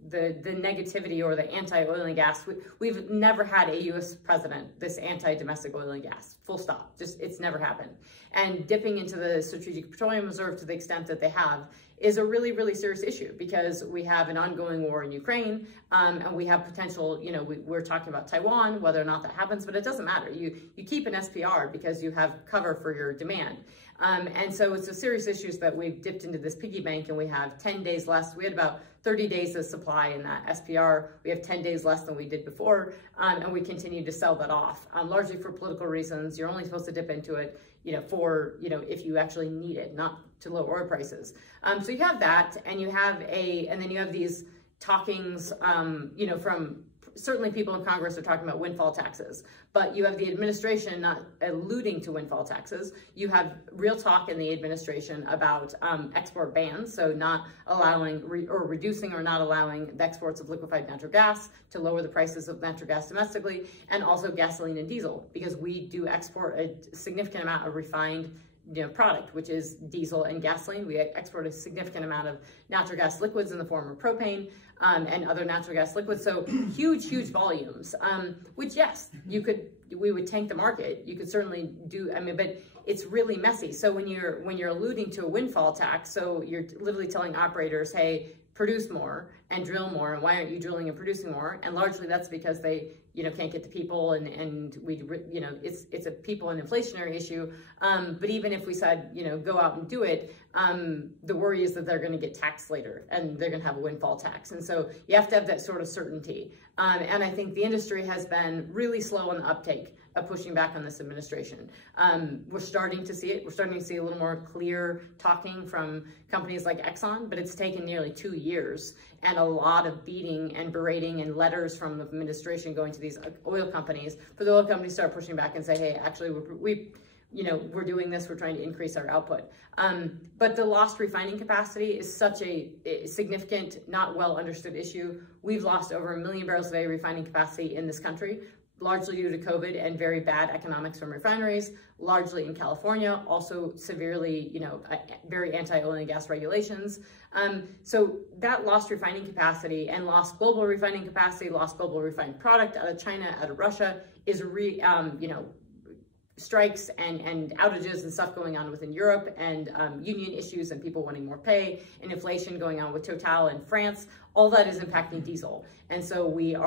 the negativity or the anti-oil and gas, we've never had a U.S. president this anti-domestic oil and gas, full stop. Just, it's never happened. And dipping into the Strategic Petroleum Reserve to the extent that they have is a really, really serious issue because we have an ongoing war in Ukraine and we have potential, we're talking about Taiwan, whether or not that happens, but it doesn't matter. You keep an SPR because you have cover for your demand. And so it's a serious issue that we've dipped into this piggy bank and we have 10 days less. We had about 30 days of supply in that SPR. We have 10 days less than we did before. And we continue to sell that off, largely for political reasons. You're only supposed to dip into it, if you actually need it, not to low oil prices. So you have that and then you have these talkings, from certainly people in Congress are talking about windfall taxes, but you have the administration not alluding to windfall taxes. You have real talk in the administration about export bans, so not allowing or reducing or not allowing the exports of liquefied natural gas to lower the prices of natural gas domestically, and also gasoline and diesel, because we do export a significant amount of refined product, which is diesel and gasoline. We export a significant amount of natural gas liquids in the form of propane and other natural gas liquids. So huge volumes, which yes, we would tank the market. You could certainly do, but it's really messy. So when you're alluding to a windfall tax, so you're literally telling operators, hey, produce more and drill more, and why aren't you drilling and producing more? And largely that's because they can't get the people and it's a people and inflationary issue. But even if we said, go out and do it, the worry is that they're going to get taxed later and they're going to have a windfall tax. And so you have to have that sort of certainty. And I think the industry has been really slow on the uptake of pushing back on this administration. We're starting to see it. We're starting to see a little more clear talking from companies like Exxon, but it's taken nearly 2 years and a lot of beating and berating and letters from the administration going to these oil companies for the oil companies to start pushing back and say, hey, actually, we're doing this, we're trying to increase our output. But the lost refining capacity is such a significant, not well understood issue. We've lost over 1 million barrels a day refining capacity in this country, largely due to COVID and very bad economics from refineries, largely in California, also severely, very anti-oil and gas regulations. So that lost refining capacity and lost global refining capacity, lost global refined product out of China, out of Russia, is strikes and outages and stuff going on within Europe, and union issues and people wanting more pay, and inflation going on with Total in France, all that is impacting diesel. And so we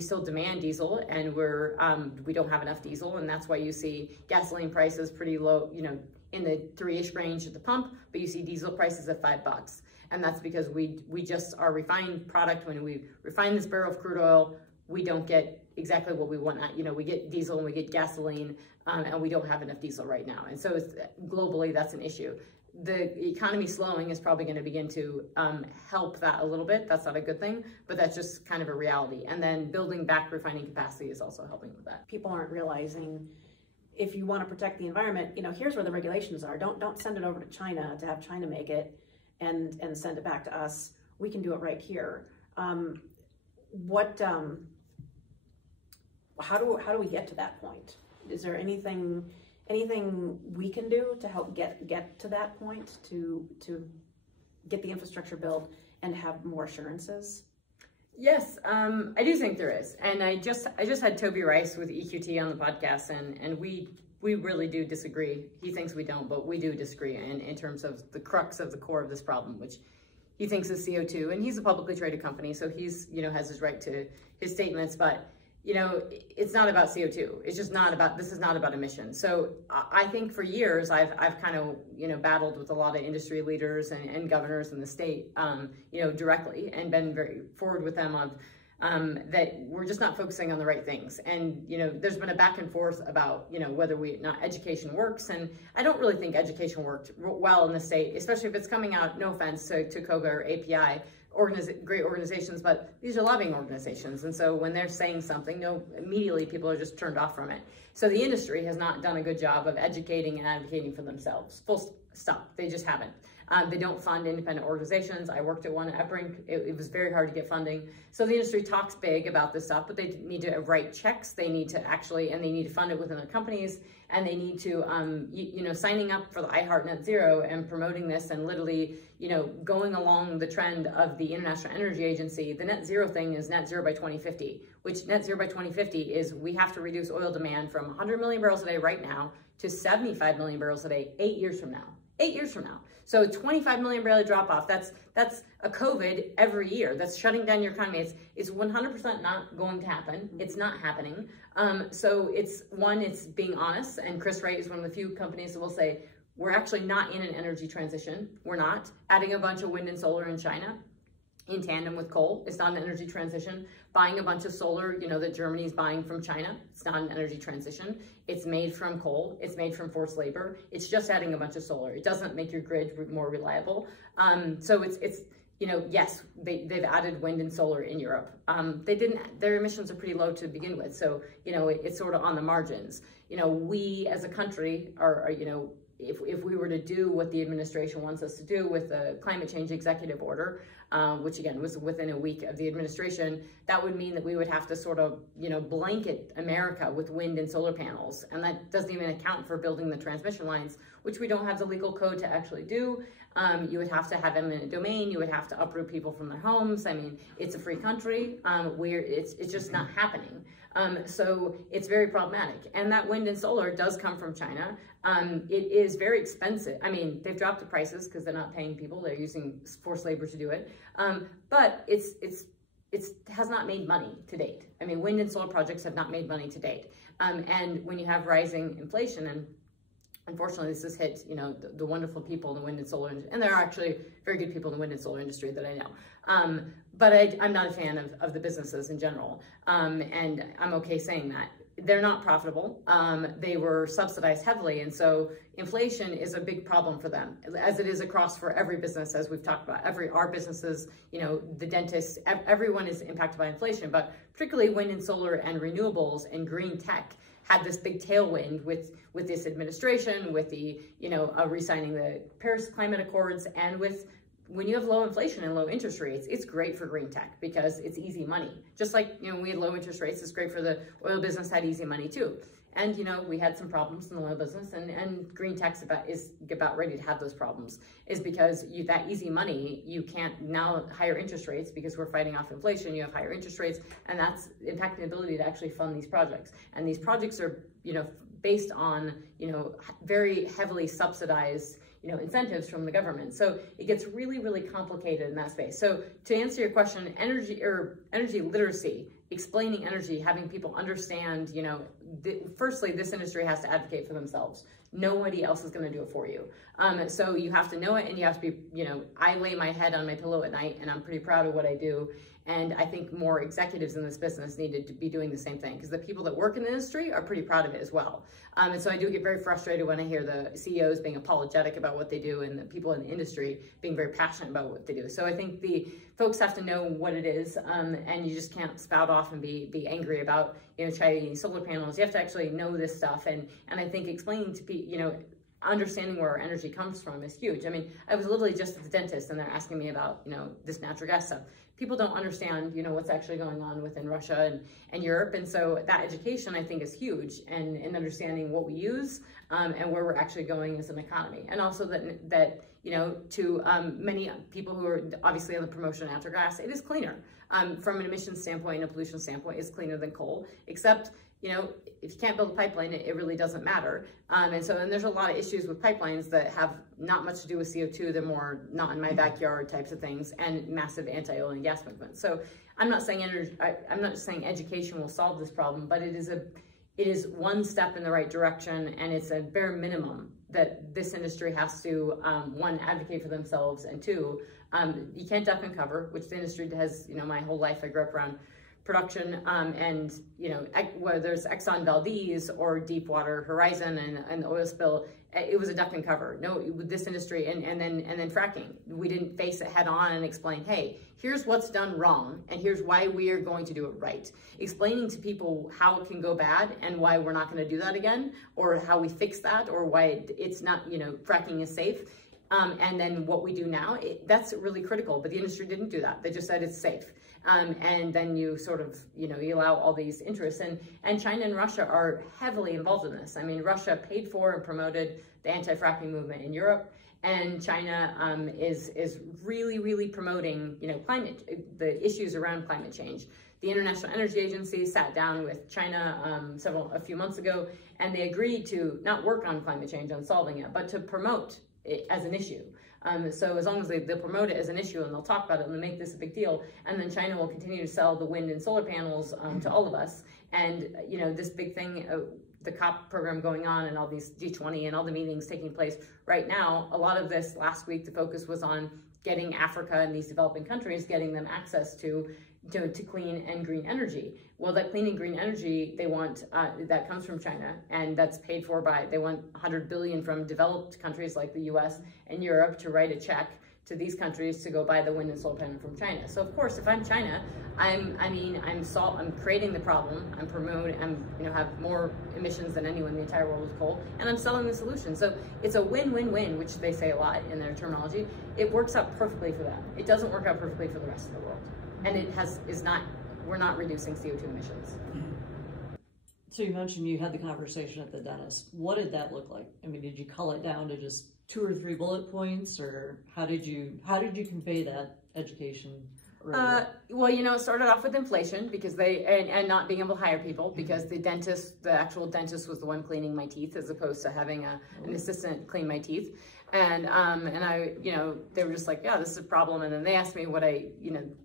still demand diesel, and we don't have enough diesel, and that's why you see gasoline prices pretty low, you know, in the 3-ish range at the pump, but you see diesel prices at $5. And that's because we just, our refined product, when we refine this barrel of crude oil, we don't get exactly what we want. You know, we get diesel and we get gasoline, and we don't have enough diesel right now. And so globally, that's an issue. The economy slowing is probably going to begin to help that a little bit. That's not a good thing, but that's just kind of a reality. And then building back refining capacity is also helping with that. People aren't realizing, if you want to protect the environment, you know, here's where the regulations are. Don't send it over to China to have China make it and send it back to us. We can do it right here. How do we get to that point? Is there anything we can do to help get to that point, to get the infrastructure built and have more assurances? Yes, I do think there is. And I just had Toby Rice with EQT on the podcast, and we really do disagree. He thinks we don't, but we do disagree in terms of the crux of the core of this problem, which he thinks is CO2. And he's a publicly traded company, so he's, you know, has his right to his statements, but you know, it's not about CO2. It's just not about, this is not about emissions. So I think for years, I've kind of, you know, battled with a lot of industry leaders and governors in the state, you know, directly, and been very forward with them of that we're just not focusing on the right things. And, you know, there's been a back and forth about, you know, whether education works. And I don't really think education worked well in the state, especially if it's coming out, no offense to COGA or API, great organizations, but these are lobbying organizations. And so when they're saying something, immediately people are just turned off from it. So the industry has not done a good job of educating and advocating for themselves. Full stop. They just haven't. They don't fund independent organizations. I worked at one at Brink. It was very hard to get funding. So the industry talks big about this stuff, but they need to write checks. They need to and they need to fund it within their companies. And they need to, you know, signing up for the iHeart Net Zero and promoting this and literally, you know, going along the trend of the International Energy Agency. The net zero thing is net zero by 2050, which net zero by 2050 is we have to reduce oil demand from 100 million barrels a day right now to 75 million barrels a day 8 years from now. 8 years from now. So 25 million barrel drop off, that's a COVID every year. That's shutting down your economy. It's 100% not going to happen. It's not happening. So it's being honest, and Chris Wright is one of the few companies that will say, we're actually not in an energy transition. We're not. Adding a bunch of wind and solar in China in tandem with coal, it's not an energy transition. Buying a bunch of solar, you know, that Germany's buying from China, it's not an energy transition. It's made from coal, it's made from forced labor. It's just adding a bunch of solar. It doesn't make your grid more reliable. So it's you know, yes, they've added wind and solar in Europe. Their emissions are pretty low to begin with. So, you know, it's sort of on the margins. You know, we as a country are you know, if we were to do what the administration wants us to do with the climate change executive order, which again was within a week of the administration, that would mean that we would have to sort of, you know, blanket America with wind and solar panels. And that doesn't even account for building the transmission lines, which we don't have the legal code to actually do. You would have to have eminent domain. You would have to uproot people from their homes. I mean, it's a free country. It's just not happening. So it's very problematic. And that wind and solar does come from China. It is very expensive. I mean, they've dropped the prices because they're not paying people. They're using forced labor to do it. But it has not made money to date. I mean, wind and solar projects have not made money to date. And when you have rising inflation, and unfortunately this has hit, you know, the wonderful people in the wind and solar industry, and there are actually very good people in the wind and solar industry that I know. But I'm not a fan of the businesses in general. And I'm okay saying that. They're not profitable. They were subsidized heavily. And so inflation is a big problem for them, as it is across for every business, as we've talked about. Our businesses, you know, the dentists, everyone is impacted by inflation, but particularly wind and solar and renewables and green tech had this big tailwind with this administration, with the, you know, re-signing the Paris Climate Accords, and with when you have low inflation and low interest rates, it's great for green tech because it's easy money. Just like, you know, we had low interest rates, it's great for the oil business, had easy money too. And, you know, we had some problems in the oil business, and green tech's about ready to have those problems, is because that easy money, you can't now higher interest rates because we're fighting off inflation. You have higher interest rates, and that's impacting the ability to actually fund these projects. And these projects are, you know, based on, you know, very heavily subsidized, you know, incentives from the government. So it gets really, really complicated in that space. So to answer your question, energy literacy, explaining energy, having people understand, you know, firstly, this industry has to advocate for themselves. Nobody else is going to do it for you. So you have to know it, and you have to be, you know, I lay my head on my pillow at night, and I'm pretty proud of what I do. And I think more executives in this business needed to be doing the same thing, because the people that work in the industry are pretty proud of it as well. And so I do get very frustrated when I hear the CEOs being apologetic about what they do and the people in the industry being very passionate about what they do. So I think the folks have to know what it is, and you just can't spout off and be angry about, you know, Chinese solar panels. You have to actually know this stuff, and I think explaining to people, you know, understanding where our energy comes from is huge. I mean, I was literally just at the dentist and they're asking me about, you know, this natural gas stuff. People don't understand, you know, what's actually going on within Russia and Europe. And so that education, I think, is huge, and in understanding what we use and where we're actually going as an economy. And also that you know, to many people who are obviously on the promotion of natural gas, it is cleaner. From an emissions standpoint and a pollution standpoint, it's cleaner than coal, except, you know, if you can't build a pipeline, it really doesn't matter. And there's a lot of issues with pipelines that have not much to do with CO2. They're more not in my backyard types of things, and massive anti-oil and gas movement. So I'm not saying I'm not saying education will solve this problem, but it is one step in the right direction, and it's a bare minimum that this industry has to, one, advocate for themselves, and two, you can't duck and cover, which the industry has, you know, my whole life I grew up around production, and, you know, whether it's Exxon Valdez or Deepwater Horizon and the oil spill, it was a duck and cover. No, with this industry, and then fracking, we didn't face it head on and explain, hey, here's what's done wrong, and here's why we are going to do it right. Explaining to people how it can go bad and why we're not going to do that again, or how we fix that, or why it's not, you know, fracking is safe. And then what we do now, that's really critical, but the industry didn't do that. They just said it's safe. And then you sort of, you know, you allow all these interests, and China and Russia are heavily involved in this. I mean, Russia paid for and promoted the anti-fracking movement in Europe, and China is really, really promoting, you know, the issues around climate change. The International Energy Agency sat down with China a few months ago, and they agreed to not work on climate change, on solving it, but to promote it as an issue. So as long as they'll promote it as an issue, and they'll talk about it, and they'll make this a big deal, and then China will continue to sell the wind and solar panels to all of us. And, you know, this big thing, the COP program going on, and all these G20 and all the meetings taking place right now, a lot of this last week, the focus was on getting Africa and these developing countries, getting them access to clean and green energy. Well, that clean and green energy, they want, that comes from China, and that's paid for by, they want 100 billion from developed countries like the US and Europe to write a check to these countries to go buy the wind and solar panel from China. So of course, if I'm China, I'm creating the problem, you know, have more emissions than anyone in the entire world with coal, and I'm selling the solution. So it's a win-win-win, which they say a lot in their terminology. It works out perfectly for them. It doesn't work out perfectly for the rest of the world. And we're not reducing CO2 emissions. So you mentioned you had the conversation at the dentist. What did that look like? I mean, did you cull it down to just 2 or 3 bullet points, or how did you convey that education earlier? Well, you know, it started off with inflation, because and not being able to hire people, because the actual dentist was the one cleaning my teeth, as opposed to having an assistant clean my teeth. And I, you know, they were just like, yeah, this is a problem. And then they asked me what they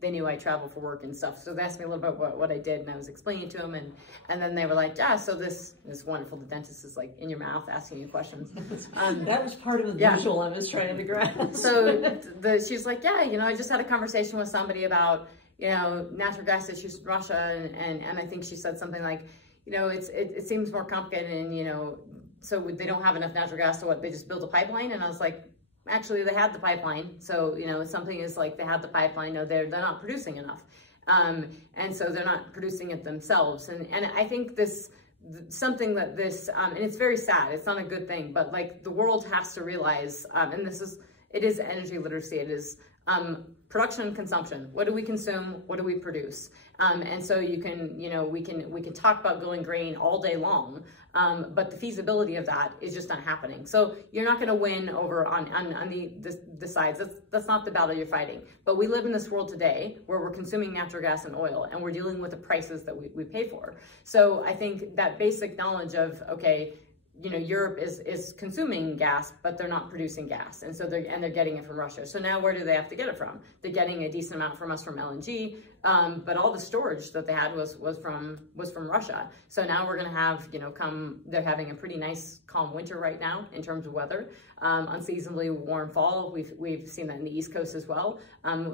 knew I travel for work and stuff. So they asked me a little bit what I did, and I was explaining to them. And then they were like, yeah, so this is wonderful. The dentist is like in your mouth asking you questions. That was part of the visual I was trying to grasp. So she's like, yeah, you know, I just had a conversation with somebody about, you know, natural gas issues in Russia. And I think she said something like, you know, it seems more complicated, and, you know, so they don't have enough natural gas, so what, they just build a pipeline? And I was like, actually, they had the pipeline. So, you know, something is like, they had the pipeline, no, they're not producing enough. And so they're not producing it themselves. And I think something that and it's very sad, it's not a good thing, but like the world has to realize, and it is energy literacy, it is production and consumption. What do we consume? What do we produce? And so you can, you know, we can talk about going green all day long, but the feasibility of that is just not happening. So you're not going to win over on the sides. That's not the battle you're fighting. But we live in this world today where we're consuming natural gas and oil, and we're dealing with the prices that we pay for. So I think that basic knowledge of, okay, you know, Europe is consuming gas, but they're not producing gas, and so they're getting it from Russia. So now where do they have to get it from? They're getting a decent amount from us from LNG, but all the storage that they had was from Russia. So now we're going to have, you know, they're having a pretty nice calm winter right now in terms of weather, unseasonably warm fall. We've seen that in the East Coast as well.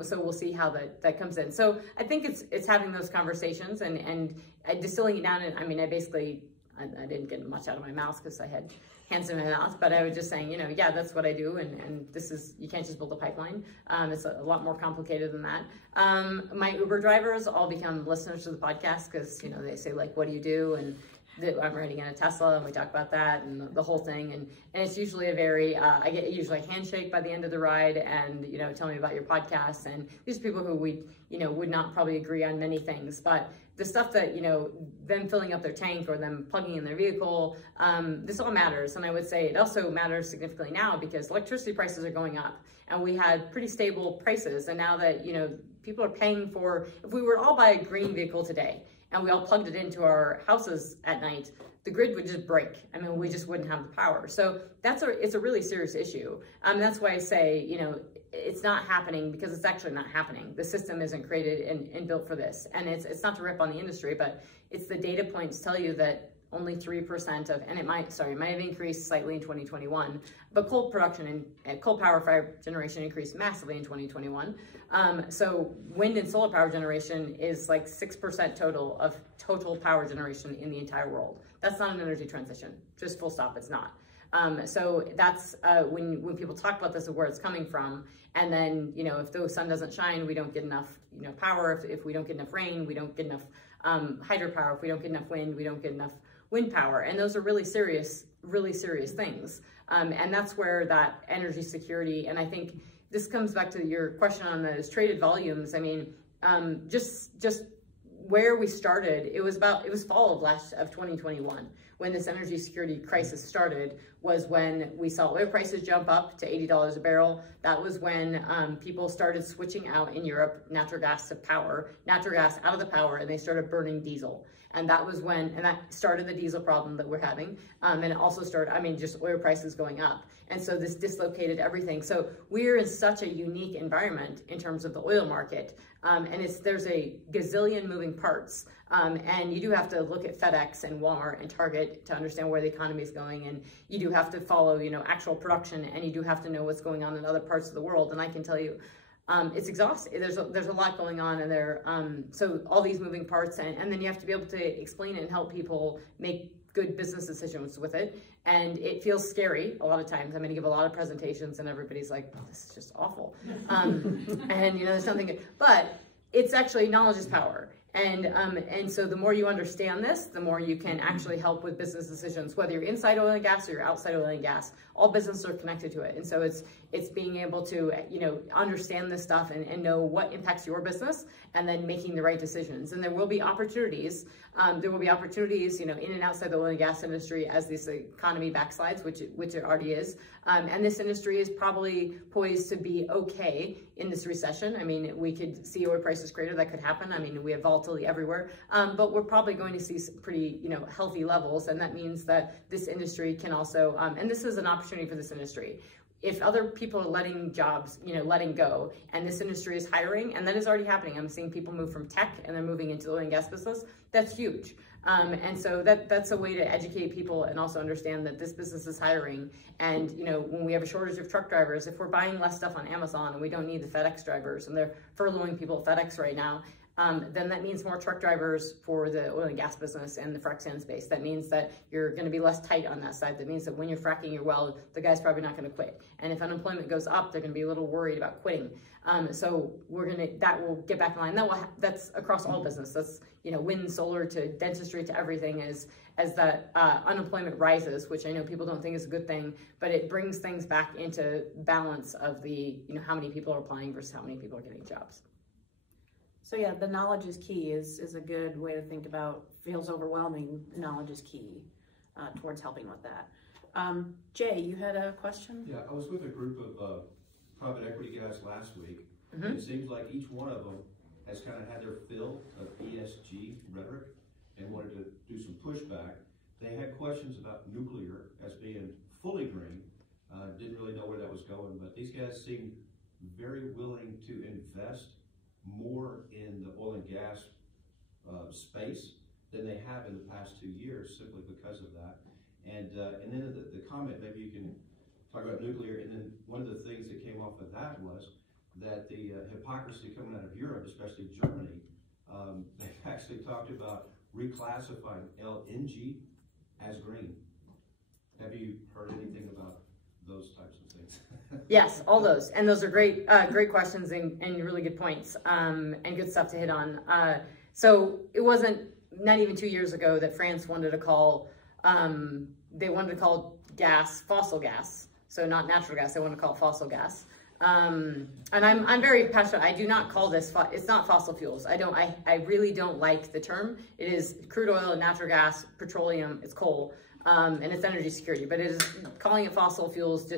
So we'll see how that comes in. So I think it's having those conversations and distilling it down. And I mean, I didn't get much out of my mouth because I had hands in my mouth, but I was just saying, you know, yeah, that's what I do. And this is, you can't just build a pipeline. It's a lot more complicated than that. My Uber drivers all become listeners to the podcast because, you know, they say like, what do you do? And I'm riding in a Tesla and we talk about that and the whole thing. And it's usually a very, I get usually a handshake by the end of the ride and, you know, tell me about your podcast. And these are people who would not probably agree on many things, but the stuff that, you know, them filling up their tank or them plugging in their vehicle, this all matters. And I would say it also matters significantly now because electricity prices are going up and we had pretty stable prices. And now that, you know, people are paying for, if we were to all buy a green vehicle today and we all plugged it into our houses at night, the grid would just break. I mean, we just wouldn't have the power. So it's a really serious issue. That's why I say, you know, it's not happening because it's actually not happening. The system isn't created and built for this. And it's not to rip on the industry, but it's the data points tell you that only 3% of, and it might have increased slightly in 2021, but coal production and coal power fired generation increased massively in 2021. So wind and solar power generation is like 6% total of total power generation in the entire world. That's not an energy transition, just full stop, it's not. So that's when people talk about this, of where it's coming from. And then, you know, if the sun doesn't shine, we don't get enough, you know, power. If we don't get enough rain, we don't get enough hydropower. If we don't get enough wind, we don't get enough wind power. And those are really serious things. And that's where that energy security, and I think this comes back to your question on those traded volumes. I mean, just where we started, it was fall of 2021 when this energy security crisis started, was when we saw oil prices jump up to $80 a barrel. That was when people started switching out in Europe natural gas out of the power, and they started burning diesel. And that was and that started the diesel problem that we're having. And it also started, just oil prices going up. And so this dislocated everything. So we're in such a unique environment in terms of the oil market. And there's a gazillion moving parts. And you do have to look at FedEx and Walmart and Target to understand where the economy is going. And you do have to follow, actual production, and you do have to know what's going on in other parts of the world. And I can tell you, it's exhausting. There's a lot going on in there. So all these moving parts, and then you have to be able to explain it and help people make good business decisions with it. And it feels scary a lot of times. I'm going to give a lot of presentations and everybody's like, oh, this is just awful. And there's something, but it's actually knowledge is power. And so the more you understand this, the more you can actually help with business decisions, whether you're inside oil and gas or you're outside oil and gas. All businesses are connected to it. And so it's being able to, understand this stuff and know what impacts your business, and then making the right decisions. And there will be opportunities. In and outside the oil and gas industry as this economy backslides, which it already is. And this industry is probably poised to be okay in this recession. We could see oil prices greater. That could happen. We have volatility everywhere. But we're probably going to see some pretty, healthy levels. And that means that this industry can also, and this is an opportunity for this industry. If other people are letting jobs, letting go, and this industry is hiring, and that is already happening. I'm seeing people move from tech and they're moving into the oil and gas business. That's huge. And so that's a way to educate people and also understand that this business is hiring. And, when we have a shortage of truck drivers, if we're buying less stuff on Amazon and we don't need the FedEx drivers and they're furloughing people at FedEx right now, then that means more truck drivers for the oil and gas business and the frac sand space. That means that you're going to be less tight on that side. That means that when you're fracking your well, the guy's probably not going to quit. And if unemployment goes up, they're going to be a little worried about quitting. So that will get back in line. That's across all business. That's, wind, solar, to dentistry, to everything, as that unemployment rises, which I know people don't think is a good thing, but it brings things back into balance of the, how many people are applying versus how many people are getting jobs. So yeah, the knowledge is key is a good way to think about. Feels overwhelming. Knowledge is key towards helping with that. Jay, you had a question? Yeah, I was with a group of private equity guys last week. Mm-hmm. It seems like each one of them has kind of had their fill of ESG rhetoric and wanted to do some pushback. they had questions about nuclear as being fully green. Didn't really know where that was going, but these guys seem very willing to invest more in the oil and gas space than they have in the past 2 years, simply because of that. And then the comment, maybe you can talk about nuclear, and then one of the things that came off of that was that the hypocrisy coming out of Europe, especially Germany, they actually talked about reclassifying LNG as green. Have you heard anything about those types of things? Yes, all those. And those are great questions and really good points and good stuff to hit on. So it wasn't, not even 2 years ago, that France wanted to call, they wanted to call gas fossil gas. So not natural gas, they want to call it fossil gas. And I'm very passionate. I do not call this, it's not fossil fuels. I really don't like the term. It is crude oil and natural gas, petroleum, it's coal, and it's energy security, but it is, calling it fossil fuels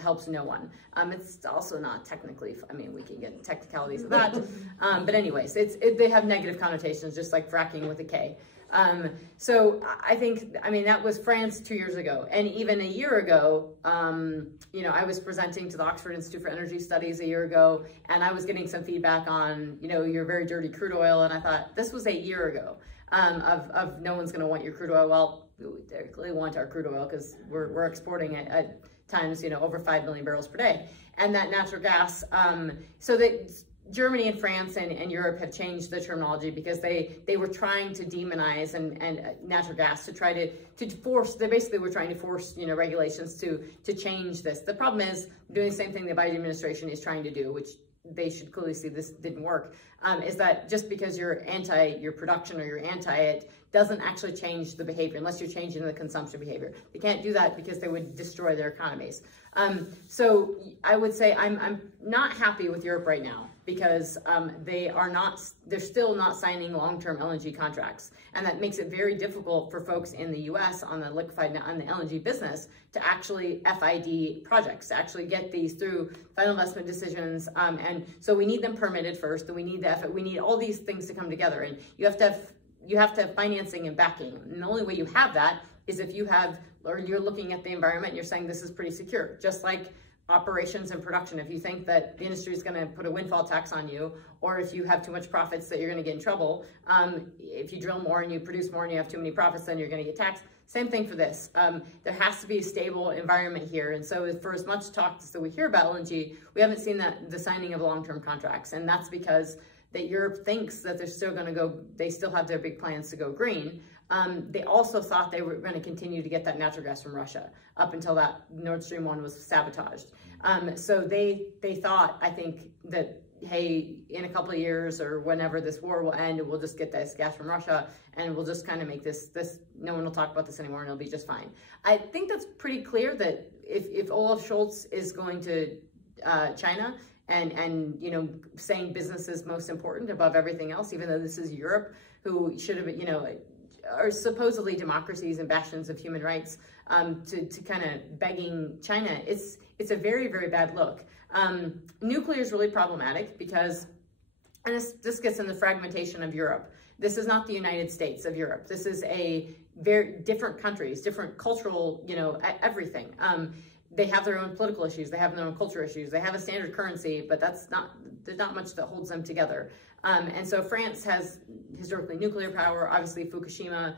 helps no one. It's also not technically, I mean, we can get technicalities of that. But anyways, they have negative connotations, just like fracking with a K. So I think, I mean, that was France 2 years ago. And even a year ago, you know, I was presenting to the Oxford Institute for Energy Studies a year ago, and I was getting some feedback on, you know, your very dirty crude oil. And I thought, this was a year ago, of no one's going to want your crude oil. Well, they really want our crude oil because we're exporting it at times, you know, over 5 million barrels per day. And that natural gas, so that Germany and France and Europe have changed the terminology because they were trying to demonize and natural gas to try to force, they basically were trying to force, you know, regulations to change this. The problem is doing the same thing the Biden administration is trying to do, which they should clearly see this didn't work, is that just because you're anti your production or you're anti it doesn't actually change the behavior unless you're changing the consumption behavior. They can't do that because they would destroy their economies. So I would say I'm not happy with Europe right now because they're still not signing long-term LNG contracts. And that makes it very difficult for folks in the US on the LNG business to actually FID projects, to actually get these through final investment decisions. And so we need them permitted first, and we need all these things to come together. And you have to have financing and backing. And the only way you have that is if you have, or you're looking at the environment and you're saying this is pretty secure, just like operations and production. If you think that the industry is going to put a windfall tax on you, or if you have too much profits that you're going to get in trouble, if you drill more and you produce more and you have too many profits, then you're going to get taxed. Same thing for this. There has to be a stable environment here. And so for as much talk as we hear about LNG, we haven't seen the signing of long-term contracts. And that's because that Europe thinks that they're still going to go, they still have their big plans to go green. They also thought they were going to continue to get that natural gas from Russia up until that Nord Stream 1 was sabotaged. So they thought, I think, that, hey, in a couple of years or whenever this war will end, we'll just get this gas from Russia and we'll just kind of make this, no one will talk about this anymore and it'll be just fine. I think that's pretty clear that if Olaf Scholz is going to China, and you know, saying business is most important above everything else, even though this is Europe, who should have, you know, are supposedly democracies and bastions of human rights, to kind of begging China, it's a very, very bad look. Nuclear is really problematic because, and this gets in the fragmentation of Europe. This is not the United States of Europe. This is a very different countries, different cultural, you know, everything. They have their own political issues. They have their own culture issues. They have a standard currency, but there's not much that holds them together. And so France has historically nuclear power. Obviously, Fukushima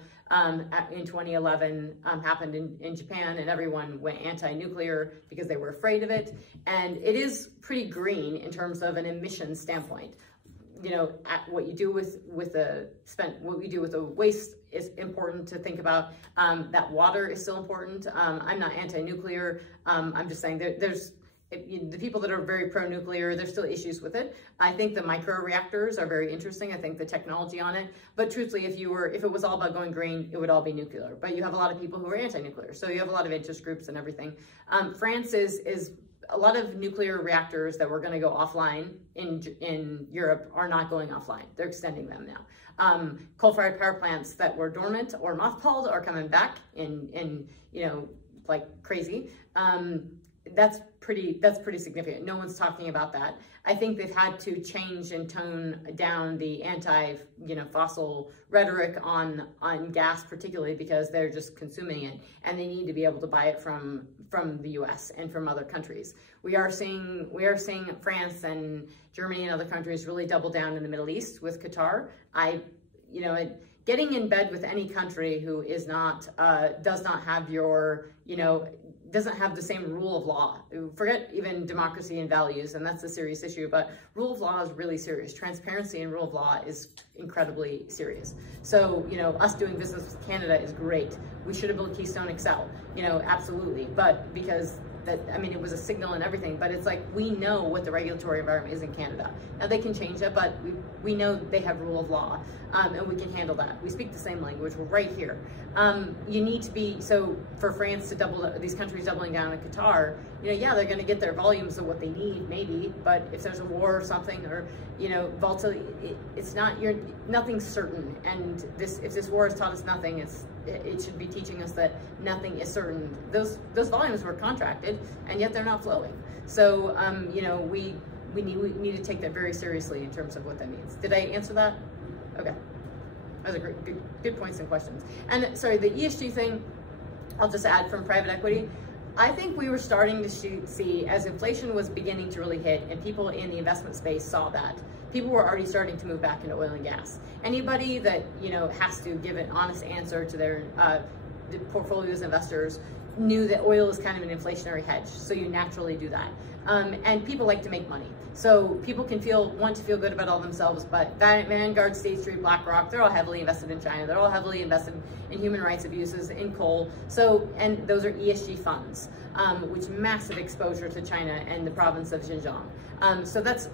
in 2011 happened in Japan, and everyone went anti-nuclear because they were afraid of it. And it is pretty green in terms of an emissions standpoint. You know, what you do with the waste is important to think about. That water is still important. I'm not anti-nuclear. I'm just saying there's the people that are very pro-nuclear, there's still issues with it. I think the micro-reactors are very interesting. I think the technology on it. But truthfully, if it was all about going green, it would all be nuclear. But you have a lot of people who are anti-nuclear. So you have a lot of interest groups and everything. France is a lot of nuclear reactors that were going to go offline in Europe are not going offline. They're extending them now. Coal-fired power plants that were dormant or mothballed are coming back in you know, like crazy. that's pretty significant. No one's talking about that. I think they've had to change and tone down the fossil rhetoric on gas, particularly because they're just consuming it and they need to be able to buy it from the U.S. and from other countries. We are seeing France and Germany and other countries really double down in the Middle East with Qatar. Getting in bed with any country who is not does not have your doesn't have the same rule of law. Forget even democracy and values, and that's a serious issue, but rule of law is really serious. Transparency and rule of law is incredibly serious. So, us doing business with Canada is great. We should have built Keystone XL, absolutely. But because it was a signal and everything, but it's like, we know what the regulatory environment is in Canada. Now they can change it, but we know they have rule of law, and we can handle that. We speak the same language, we're right here. You need to be, so for France to these countries doubling down in Qatar, they're gonna get their volumes of what they need, maybe, but if there's a war or something, or, volatility, it's not, nothing's certain. And if this war has taught us nothing, it should be teaching us that nothing is certain. Those volumes were contracted, and yet they're not flowing. So, we need to take that very seriously in terms of what that means. Did I answer that? Okay. Those are good points and questions. And sorry, the ESG thing, I'll just add from private equity. I think we were starting to see, as inflation was beginning to really hit and people in the investment space saw that, people were already starting to move back into oil and gas. Anybody that, has to give an honest answer to their portfolios investors knew that oil is kind of an inflationary hedge, so you naturally do that. And people like to make money. So people can want to feel good about all themselves, but Vanguard, State Street, BlackRock, they're all heavily invested in China. They're all heavily invested in human rights abuses, in coal. So, and those are ESG funds, which massive exposure to China and the province of Xinjiang. So that's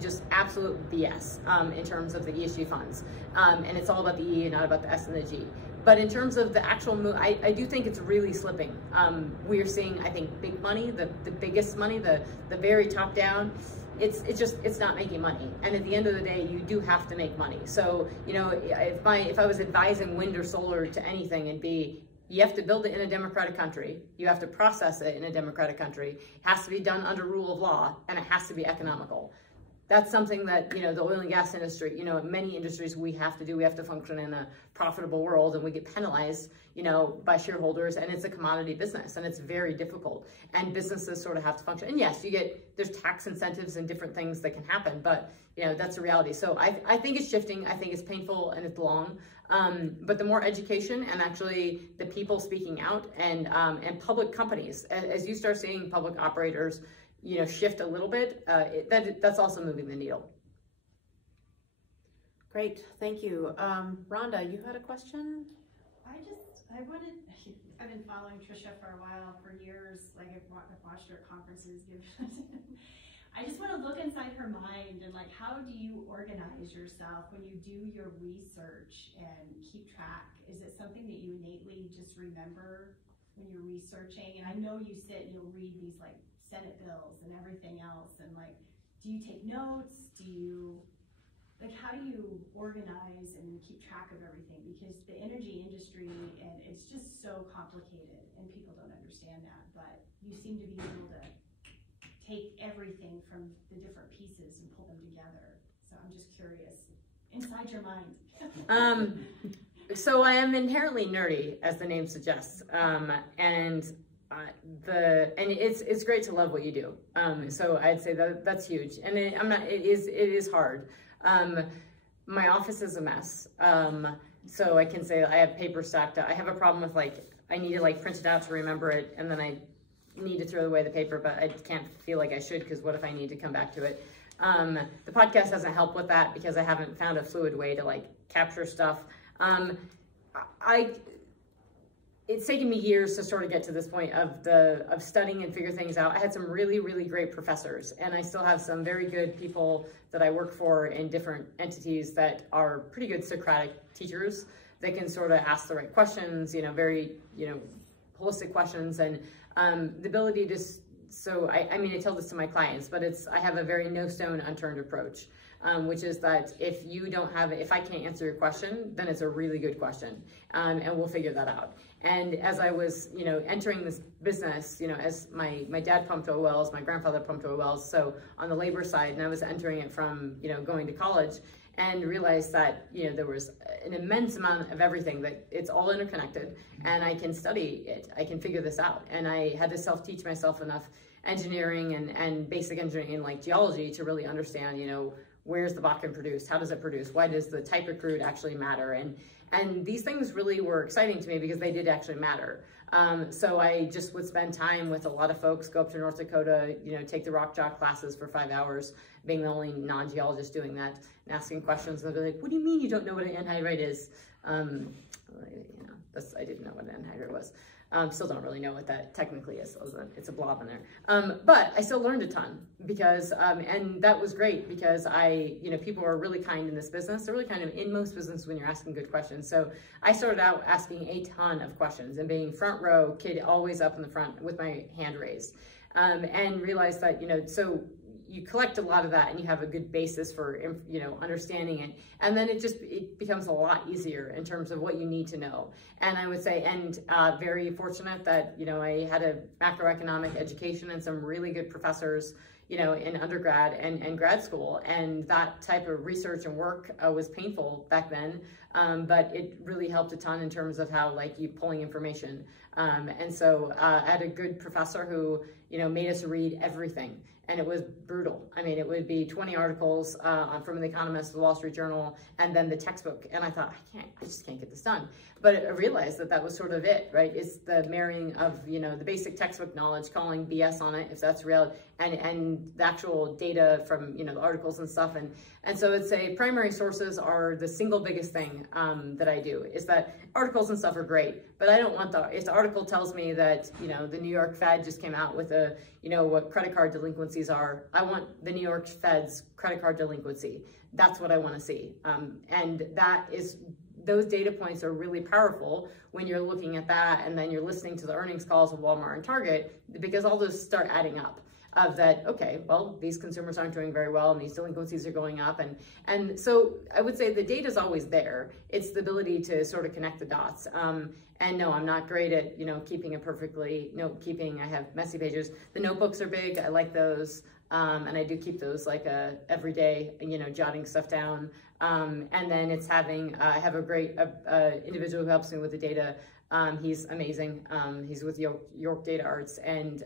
just absolute BS in terms of the ESG funds. And it's all about the E and not about the S and the G. But in terms of the actual move, I do think it's really slipping. We are seeing, I think, big money, the biggest money, the very top down. It's not making money. And at the end of the day, you do have to make money. So, if I was advising wind or solar to anything, it'd be, you have to build it in a democratic country. You have to process it in a democratic country. It has to be done under rule of law, and it has to be economical. That's something that, the oil and gas industry, many industries we have to do. We have to function in a profitable world, and we get penalized, by shareholders, and it's a commodity business, and it's very difficult. And businesses sort of have to function. And yes, there's tax incentives and different things that can happen, but, that's a reality. So I think it's shifting. I think it's painful and it's long. But the more education and actually the people speaking out and public companies, as you start seeing public operators, shift a little bit, that's also moving the needle. Great, thank you. Rhonda, you had a question? I've been following Trisha for a while, for years, like I've watched her at conferences. I just want to look inside her mind and how do you organize yourself when you do your research and keep track? Is it something that you innately just remember when you're researching? And I know you sit and you'll read these Senate bills and everything else, and do you take notes? Do you, how do you organize and keep track of everything? Because the energy industry, and it's just so complicated and people don't understand that, but you seem to be able to take everything from the different pieces and pull them together. So I'm just curious, inside your mind. So I am inherently nerdy, as the name suggests, and it's great to love what you do. So I'd say that's huge, and it is hard. My office is a mess. So I can say I have paper stacked up. I have a problem with I need to print it out to remember it, and then I need to throw away the paper, but I can't feel like I should, because what if I need to come back to it? The podcast doesn't help with that because I haven't found a fluid way to capture stuff. It's taken me years to sort of get to this point of studying and figure things out. I had some really, really great professors, and I still have some very good people that I work for in different entities that are pretty good Socratic teachers that can sort of ask the right questions, very, holistic questions, and the ability to, I tell this to my clients, but I have a very no stone unturned approach. which is that if I can't answer your question, then it's a really good question, and we'll figure that out. And as I was, entering this business, as my dad pumped oil wells, my grandfather pumped oil wells, so on the labor side, and I was entering it from, going to college, and realized that, there was an immense amount of everything, that it's all interconnected, and I can study it, I can figure this out. And I had to self-teach myself enough engineering and basic engineering like geology to really understand, where's the Bakken produced, how does it produce, why does the type of crude actually matter? And these things really were exciting to me because they did actually matter. So I just would spend time with a lot of folks, go up to North Dakota, take the rock jock classes for 5 hours, being the only non-geologist doing that, and asking questions. And they'll be like, what do you mean you don't know what an anhydrite is? I didn't know what an anhydrite was. Still don't really know what that technically is. It's a blob in there. But I still learned a ton because, and that was great because people are really kind in this business. They're really kind of in most businesses when you're asking good questions. So I started out asking a ton of questions and being front row kid, always up in the front with my hand raised, and realized that, so you collect a lot of that and you have a good basis for, understanding it. And then it becomes a lot easier in terms of what you need to know. And I would say, very fortunate that, I had a macroeconomic education and some really good professors, in undergrad and grad school. And that type of research and work was painful back then. But it really helped a ton in terms of how, you pulling information. And so I had a good professor who, made us read everything. And it was brutal. I mean, it would be 20 articles from The Economist, The Wall Street Journal, and then the textbook. And I thought, I just can't get this done. But I realized that was sort of it, right? It's the marrying of, the basic textbook knowledge, calling BS on it, if that's real, and the actual data from, the articles and stuff. And so I'd say primary sources are the single biggest thing that I do, is that articles and stuff are great, but I don't want if the article tells me that, the New York Fed just came out with what credit card delinquencies are, I want the New York Fed's credit card delinquency. That's what I want to see. And those data points are really powerful when you're looking at that and then you're listening to the earnings calls of Walmart and Target, because all those start adding up. Of that, okay, well, these consumers aren't doing very well and these delinquencies are going up. And so I would say the data is always there. It's the ability to sort of connect the dots. And no, I'm not great at, keeping it perfectly, note-keeping. I have messy pages. The notebooks are big, I like those. And I do keep those every day, jotting stuff down. And then it's I have a great individual who helps me with the data. He's amazing. He's with York Data Arts, and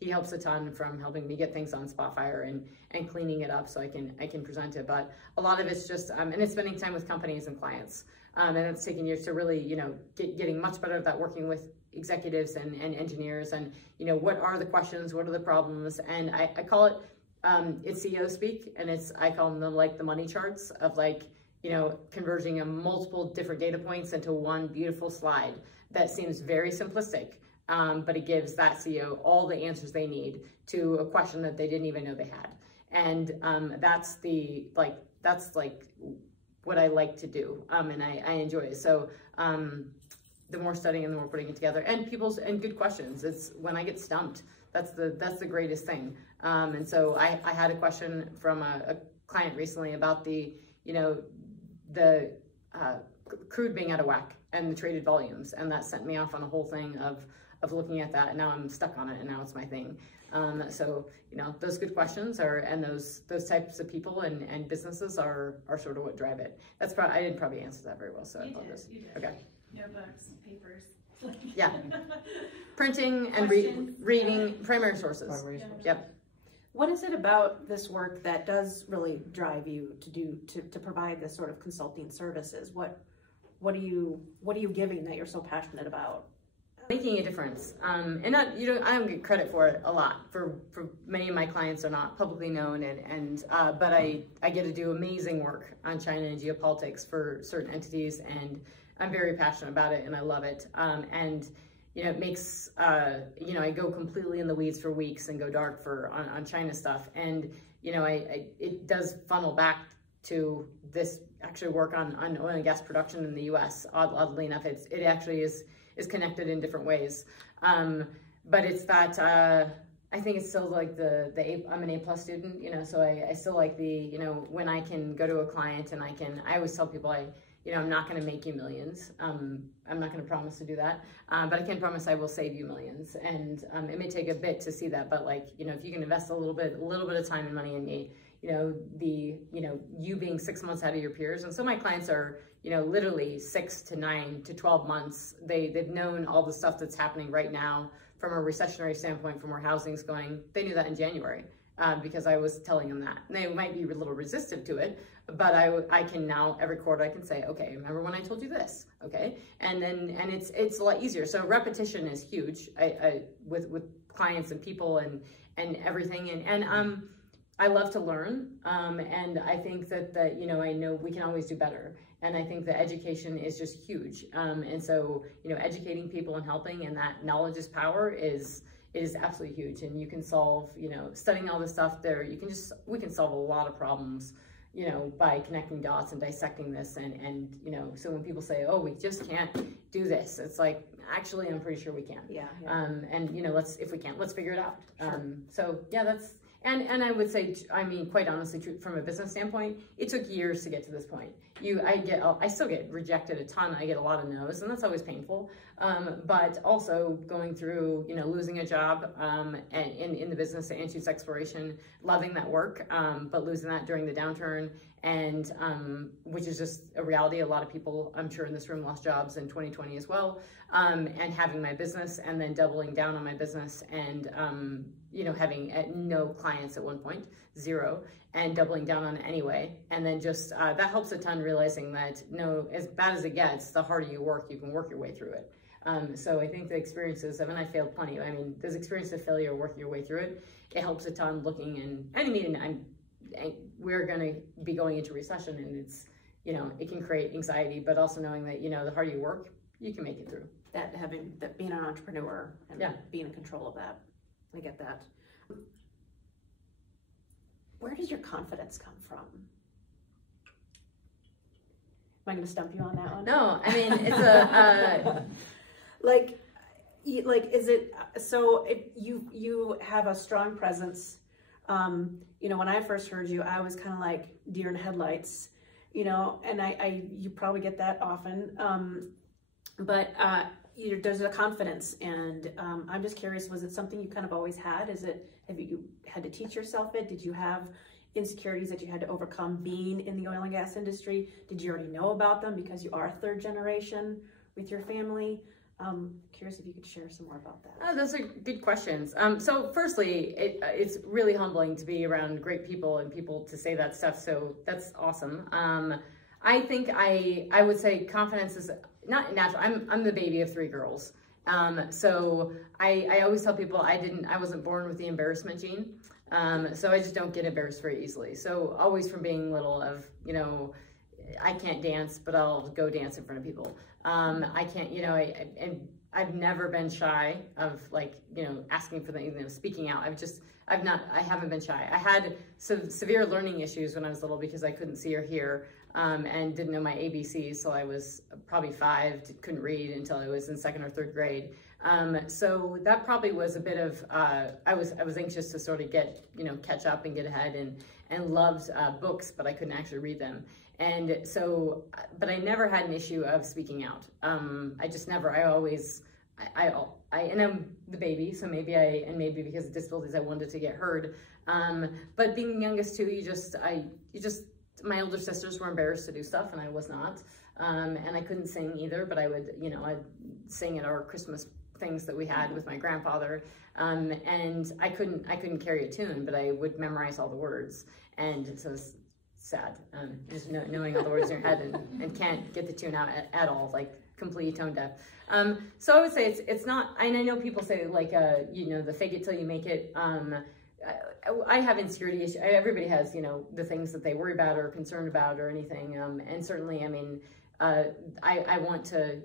he helps a ton from helping me get things on Spotfire and cleaning it up so I can present it. But a lot of it's just, and it's spending time with companies and clients. And it's taking years to really, getting much better at that, working with executives and engineers, and, what are the questions, what are the problems? And I call it, it's CEO speak, and I call them the money charts of converging a multiple different data points into one beautiful slide that seems very simplistic, but it gives that CEO all the answers they need to a question that they didn't even know they had. And that's what I like to do, and I enjoy it. So the more studying and the more putting it together, and good questions. It's when I get stumped, that's the greatest thing. And so I had a question from a client recently about the crude being out of whack and the traded volumes, and that sent me off on a whole thing of looking at that, and now I'm stuck on it, and now it's my thing. So those good questions and those types of people and businesses are sort of what drive it. I didn't probably answer that very well, so I apologize. You did. Okay. Notebooks, papers. Yeah. Printing and reading primary sources. Yep. What is it about this work that does really drive you to provide this sort of consulting services? What are you giving that you're so passionate about? Making a difference, and not, I don't get credit for it a lot. For many of my clients are not publicly known, but I get to do amazing work on China and geopolitics for certain entities, and I'm very passionate about it, and I love it. And it makes I go completely in the weeds for weeks and go dark on China stuff, and it does funnel back to this actually work on oil and gas production in the U.S. Oddly enough, it actually is connected in different ways. But it's that I think it's still like I'm an A+ student, you know, so I still like you know, when I can go to a client and I always tell people you know, I'm not going to make you millions. I'm not going to promise to do that, but I can promise I will save you millions. And it may take a bit to see that, but like, you know, if you can invest a little bit of time and money in me, you know, you being 6 months ahead of your peers. And so my clients are, you know, literally 6 to 9 to 12 months. They've known all the stuff that's happening right now from a recessionary standpoint, from where housing's going. They knew that in January. Because I was telling them that. And they might be a little resistant to it, but I can now, every quarter I can say, okay, remember when I told you this, okay? And it's a lot easier. So repetition is huge with clients and people and everything. And I love to learn, and I think that you know, I know we can always do better. And I think that education is just huge. And so, you know, educating people and helping, and that knowledge is power it is absolutely huge. And you can solve, you know, studying all this stuff there, we can solve a lot of problems, you know, by connecting dots and dissecting this. And you know, so when people say, oh, we just can't do this, it's like, actually, I'm pretty sure we can. Yeah. And you know, if we can't, let's figure it out. Sure. So yeah, that's, and I would say, I mean, quite honestly, from a business standpoint, it took years to get to this point. I still get rejected a ton. I get a lot of no's, and that's always painful. But also going through, you know, losing a job in the business of anti-use exploration, loving that work, but losing that during the downturn, and which is just a reality. A lot of people, I'm sure, in this room lost jobs in 2020 as well. And having my business, and then doubling down on my business, and you know, having no clients at one point, 0, and doubling down on it anyway. And then just that helps a ton, realizing that no, as bad as it gets, the harder you work, you can work your way through it. So I think the experiences, I mean, I failed plenty. I mean, there's experience of failure, working your way through it. It helps a ton looking in, I mean, we're going to be going into recession, and it's, you know, it can create anxiety, but also knowing that, you know, the harder you work, you can make it through. That being an entrepreneur and being in control of that. I get that. Where does your confidence come from? Am I going to stump you on that one? No, I mean, it's a like is it so? You have a strong presence. You know, when I first heard you, I was kind of like deer in headlights. You know, and you probably get that often. But there's a confidence, and I'm just curious, was it something you kind of always had? Have you had to teach yourself it? Did you have insecurities that you had to overcome being in the oil and gas industry? Did you already know about them because you are 3rd generation with your family? Curious if you could share some more about that. Oh, those are good questions. So firstly, it's really humbling to be around great people and people to say that stuff. So that's awesome. I think I would say confidence is not natural. I'm the baby of 3 girls. So I always tell people I wasn't born with the embarrassment gene. So I just don't get embarrassed very easily. So always from being little of, you know, I can't dance, but I'll go dance in front of people. I can't, you know, and I've never been shy of, like, you know, asking for things, you know, speaking out. I haven't been shy. I had some severe learning issues when I was little because I couldn't see or hear. And didn't know my ABCs till I was probably 5, couldn't read until I was in 2nd or 3rd grade. So that probably was a bit of, I was anxious to sort of catch up and get ahead, and loved books, but I couldn't actually read them. And so, but I never had an issue of speaking out. I just never, and I'm the baby, so maybe because of disabilities, I wanted to get heard. But being the youngest too, my older sisters were embarrassed to do stuff, and I was not. And I couldn't sing either, but I'd sing at our Christmas things that we had with my grandfather. And I couldn't carry a tune, but I would memorize all the words. And so it's sad, just knowing all the words in your head and can't get the tune out at all, like completely tone deaf. So I would say it's not, and I know people say like, the fake it till you make it. I have insecurity issues. Everybody has, the things that they worry about or concerned about or anything. And certainly, I mean, I want to,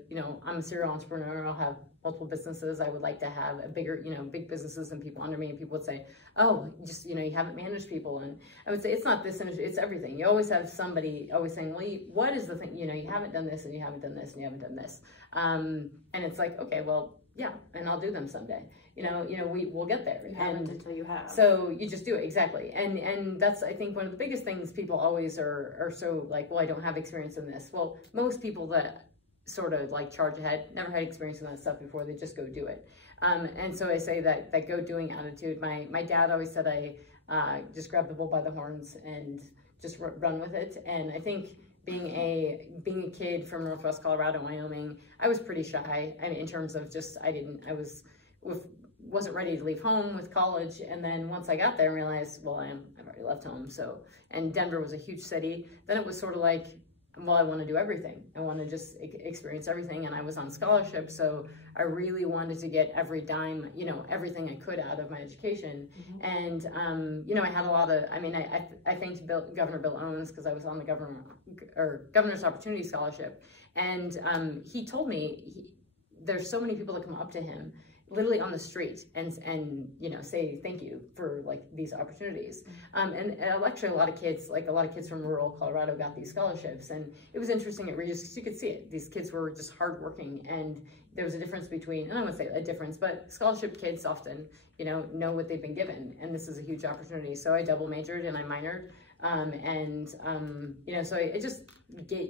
I'm a serial entrepreneur. I'll have multiple businesses. I would like to have a bigger, big businesses and people under me. And people would say, oh, just, you haven't managed people. And I would say, it's not this industry, it's everything. You always have somebody always saying, well, what is the thing? You haven't done this and you haven't done this and you haven't done this. And it's like, okay, well, yeah, and I'll do them someday. we'll get there. You haven't until you have. So you just do it, exactly. And that's, I think, one of the biggest things people always are so like, well, I don't have experience in this. Well, most people that sort of like charge ahead never had experience in that stuff before, they just go do it. And so I say that go doing attitude. My dad always said I just grab the bull by the horns and just run with it. And I think being a kid from Northwest Colorado, Wyoming, I was pretty shy. I mean, in terms of just, wasn't ready to leave home with college. And then once I got there and realized, well, I've already left home. So, and Denver was a huge city. Then it was sort of like, well, I want to do everything. I want to just experience everything. And I was on scholarship. So I really wanted to get every dime, everything I could out of my education. And, I had a lot of, I thanked Governor Bill Owens because I was on the Governor's Opportunity Scholarship. And he told me there's so many people that come up to him literally on the street and say thank you for like these opportunities. And actually a lot of kids from rural Colorado got these scholarships, and it was interesting at Regis because you could see it. These kids were just hardworking, and there was a difference between, and I wouldn't say a difference, but scholarship kids often, know what they've been given, and this is a huge opportunity. So I double majored and I minored, so it just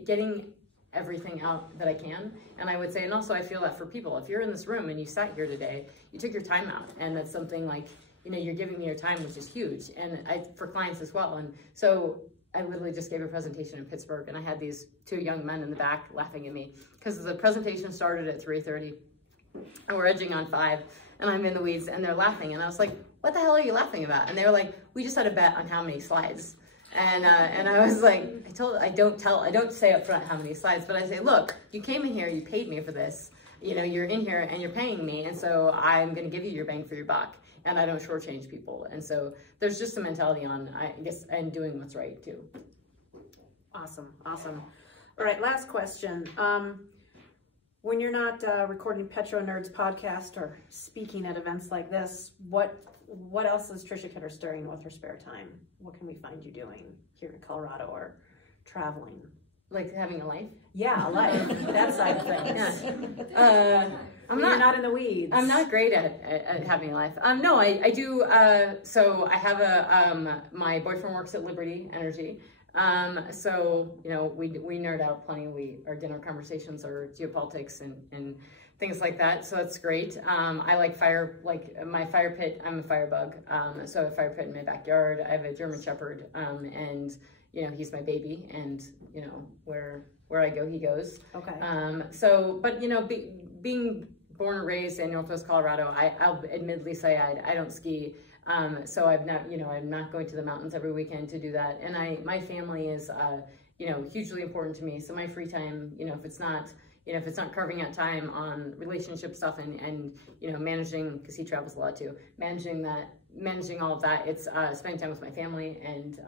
getting everything out that I can. And I would say, and also I feel that for people, if you're in this room and you sat here today, you took your time out, and that's something like, you're giving me your time, which is huge. And for clients as well. And so I literally just gave a presentation in Pittsburgh, and I had these two young men in the back laughing at me because the presentation started at 3:30 and we're edging on 5, and I'm in the weeds and they're laughing. And I was like, what the hell are you laughing about? And they were like, we just had a bet on how many slides. And I was like, I don't say up front how many slides, but I say, look, you came in here, you paid me for this, you're in here and you're paying me, and so I'm going to give you your bang for your buck, and I don't shortchange people. And so there's just a mentality on, I guess, and doing what's right too. Awesome. All right, last question. When you're not recording PetroNerds podcast or speaking at events like this, what else is Trisha Kidder doing with her spare time? What can we find you doing here in Colorado or traveling? Like having a life? Yeah, a life. That side of things. Yeah. You're not in the weeds. I'm not great at having a life. No, I do. So I have my boyfriend works at Liberty Energy. So, we nerd out plenty. Our dinner conversations are geopolitics and things like that. So that's great. I like my fire pit. I'm a firebug. So I have a fire pit in my backyard. I have a German Shepherd, and he's my baby, and where I go, he goes. Okay. But being born and raised in Northwest Colorado, I'll admittedly say I don't ski. So I'm not going to the mountains every weekend to do that. And my family is, hugely important to me. So my free time, if it's not carving out time on relationship stuff and managing, because he travels a lot too, managing all of that, it's spending time with my family. And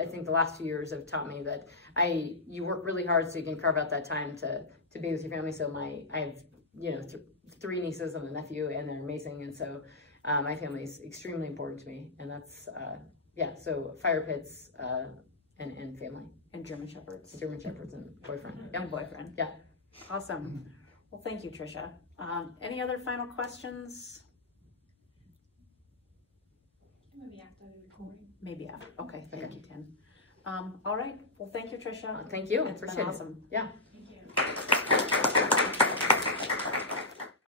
I think the last few years have taught me that you work really hard so you can carve out that time to be with your family. So I have 3 nieces and a nephew, and they're amazing. And so my family is extremely important to me, and that's so fire pits and family. And German Shepherds. German Shepherds and boyfriend. Young boyfriend. Yeah. Awesome. Well, thank you, Trisha. Any other final questions? Maybe after the recording. Maybe after. Okay, thank you, Tim. All right. Well, thank you, Trisha. Thank you. It's been Appreciate awesome. it. Yeah.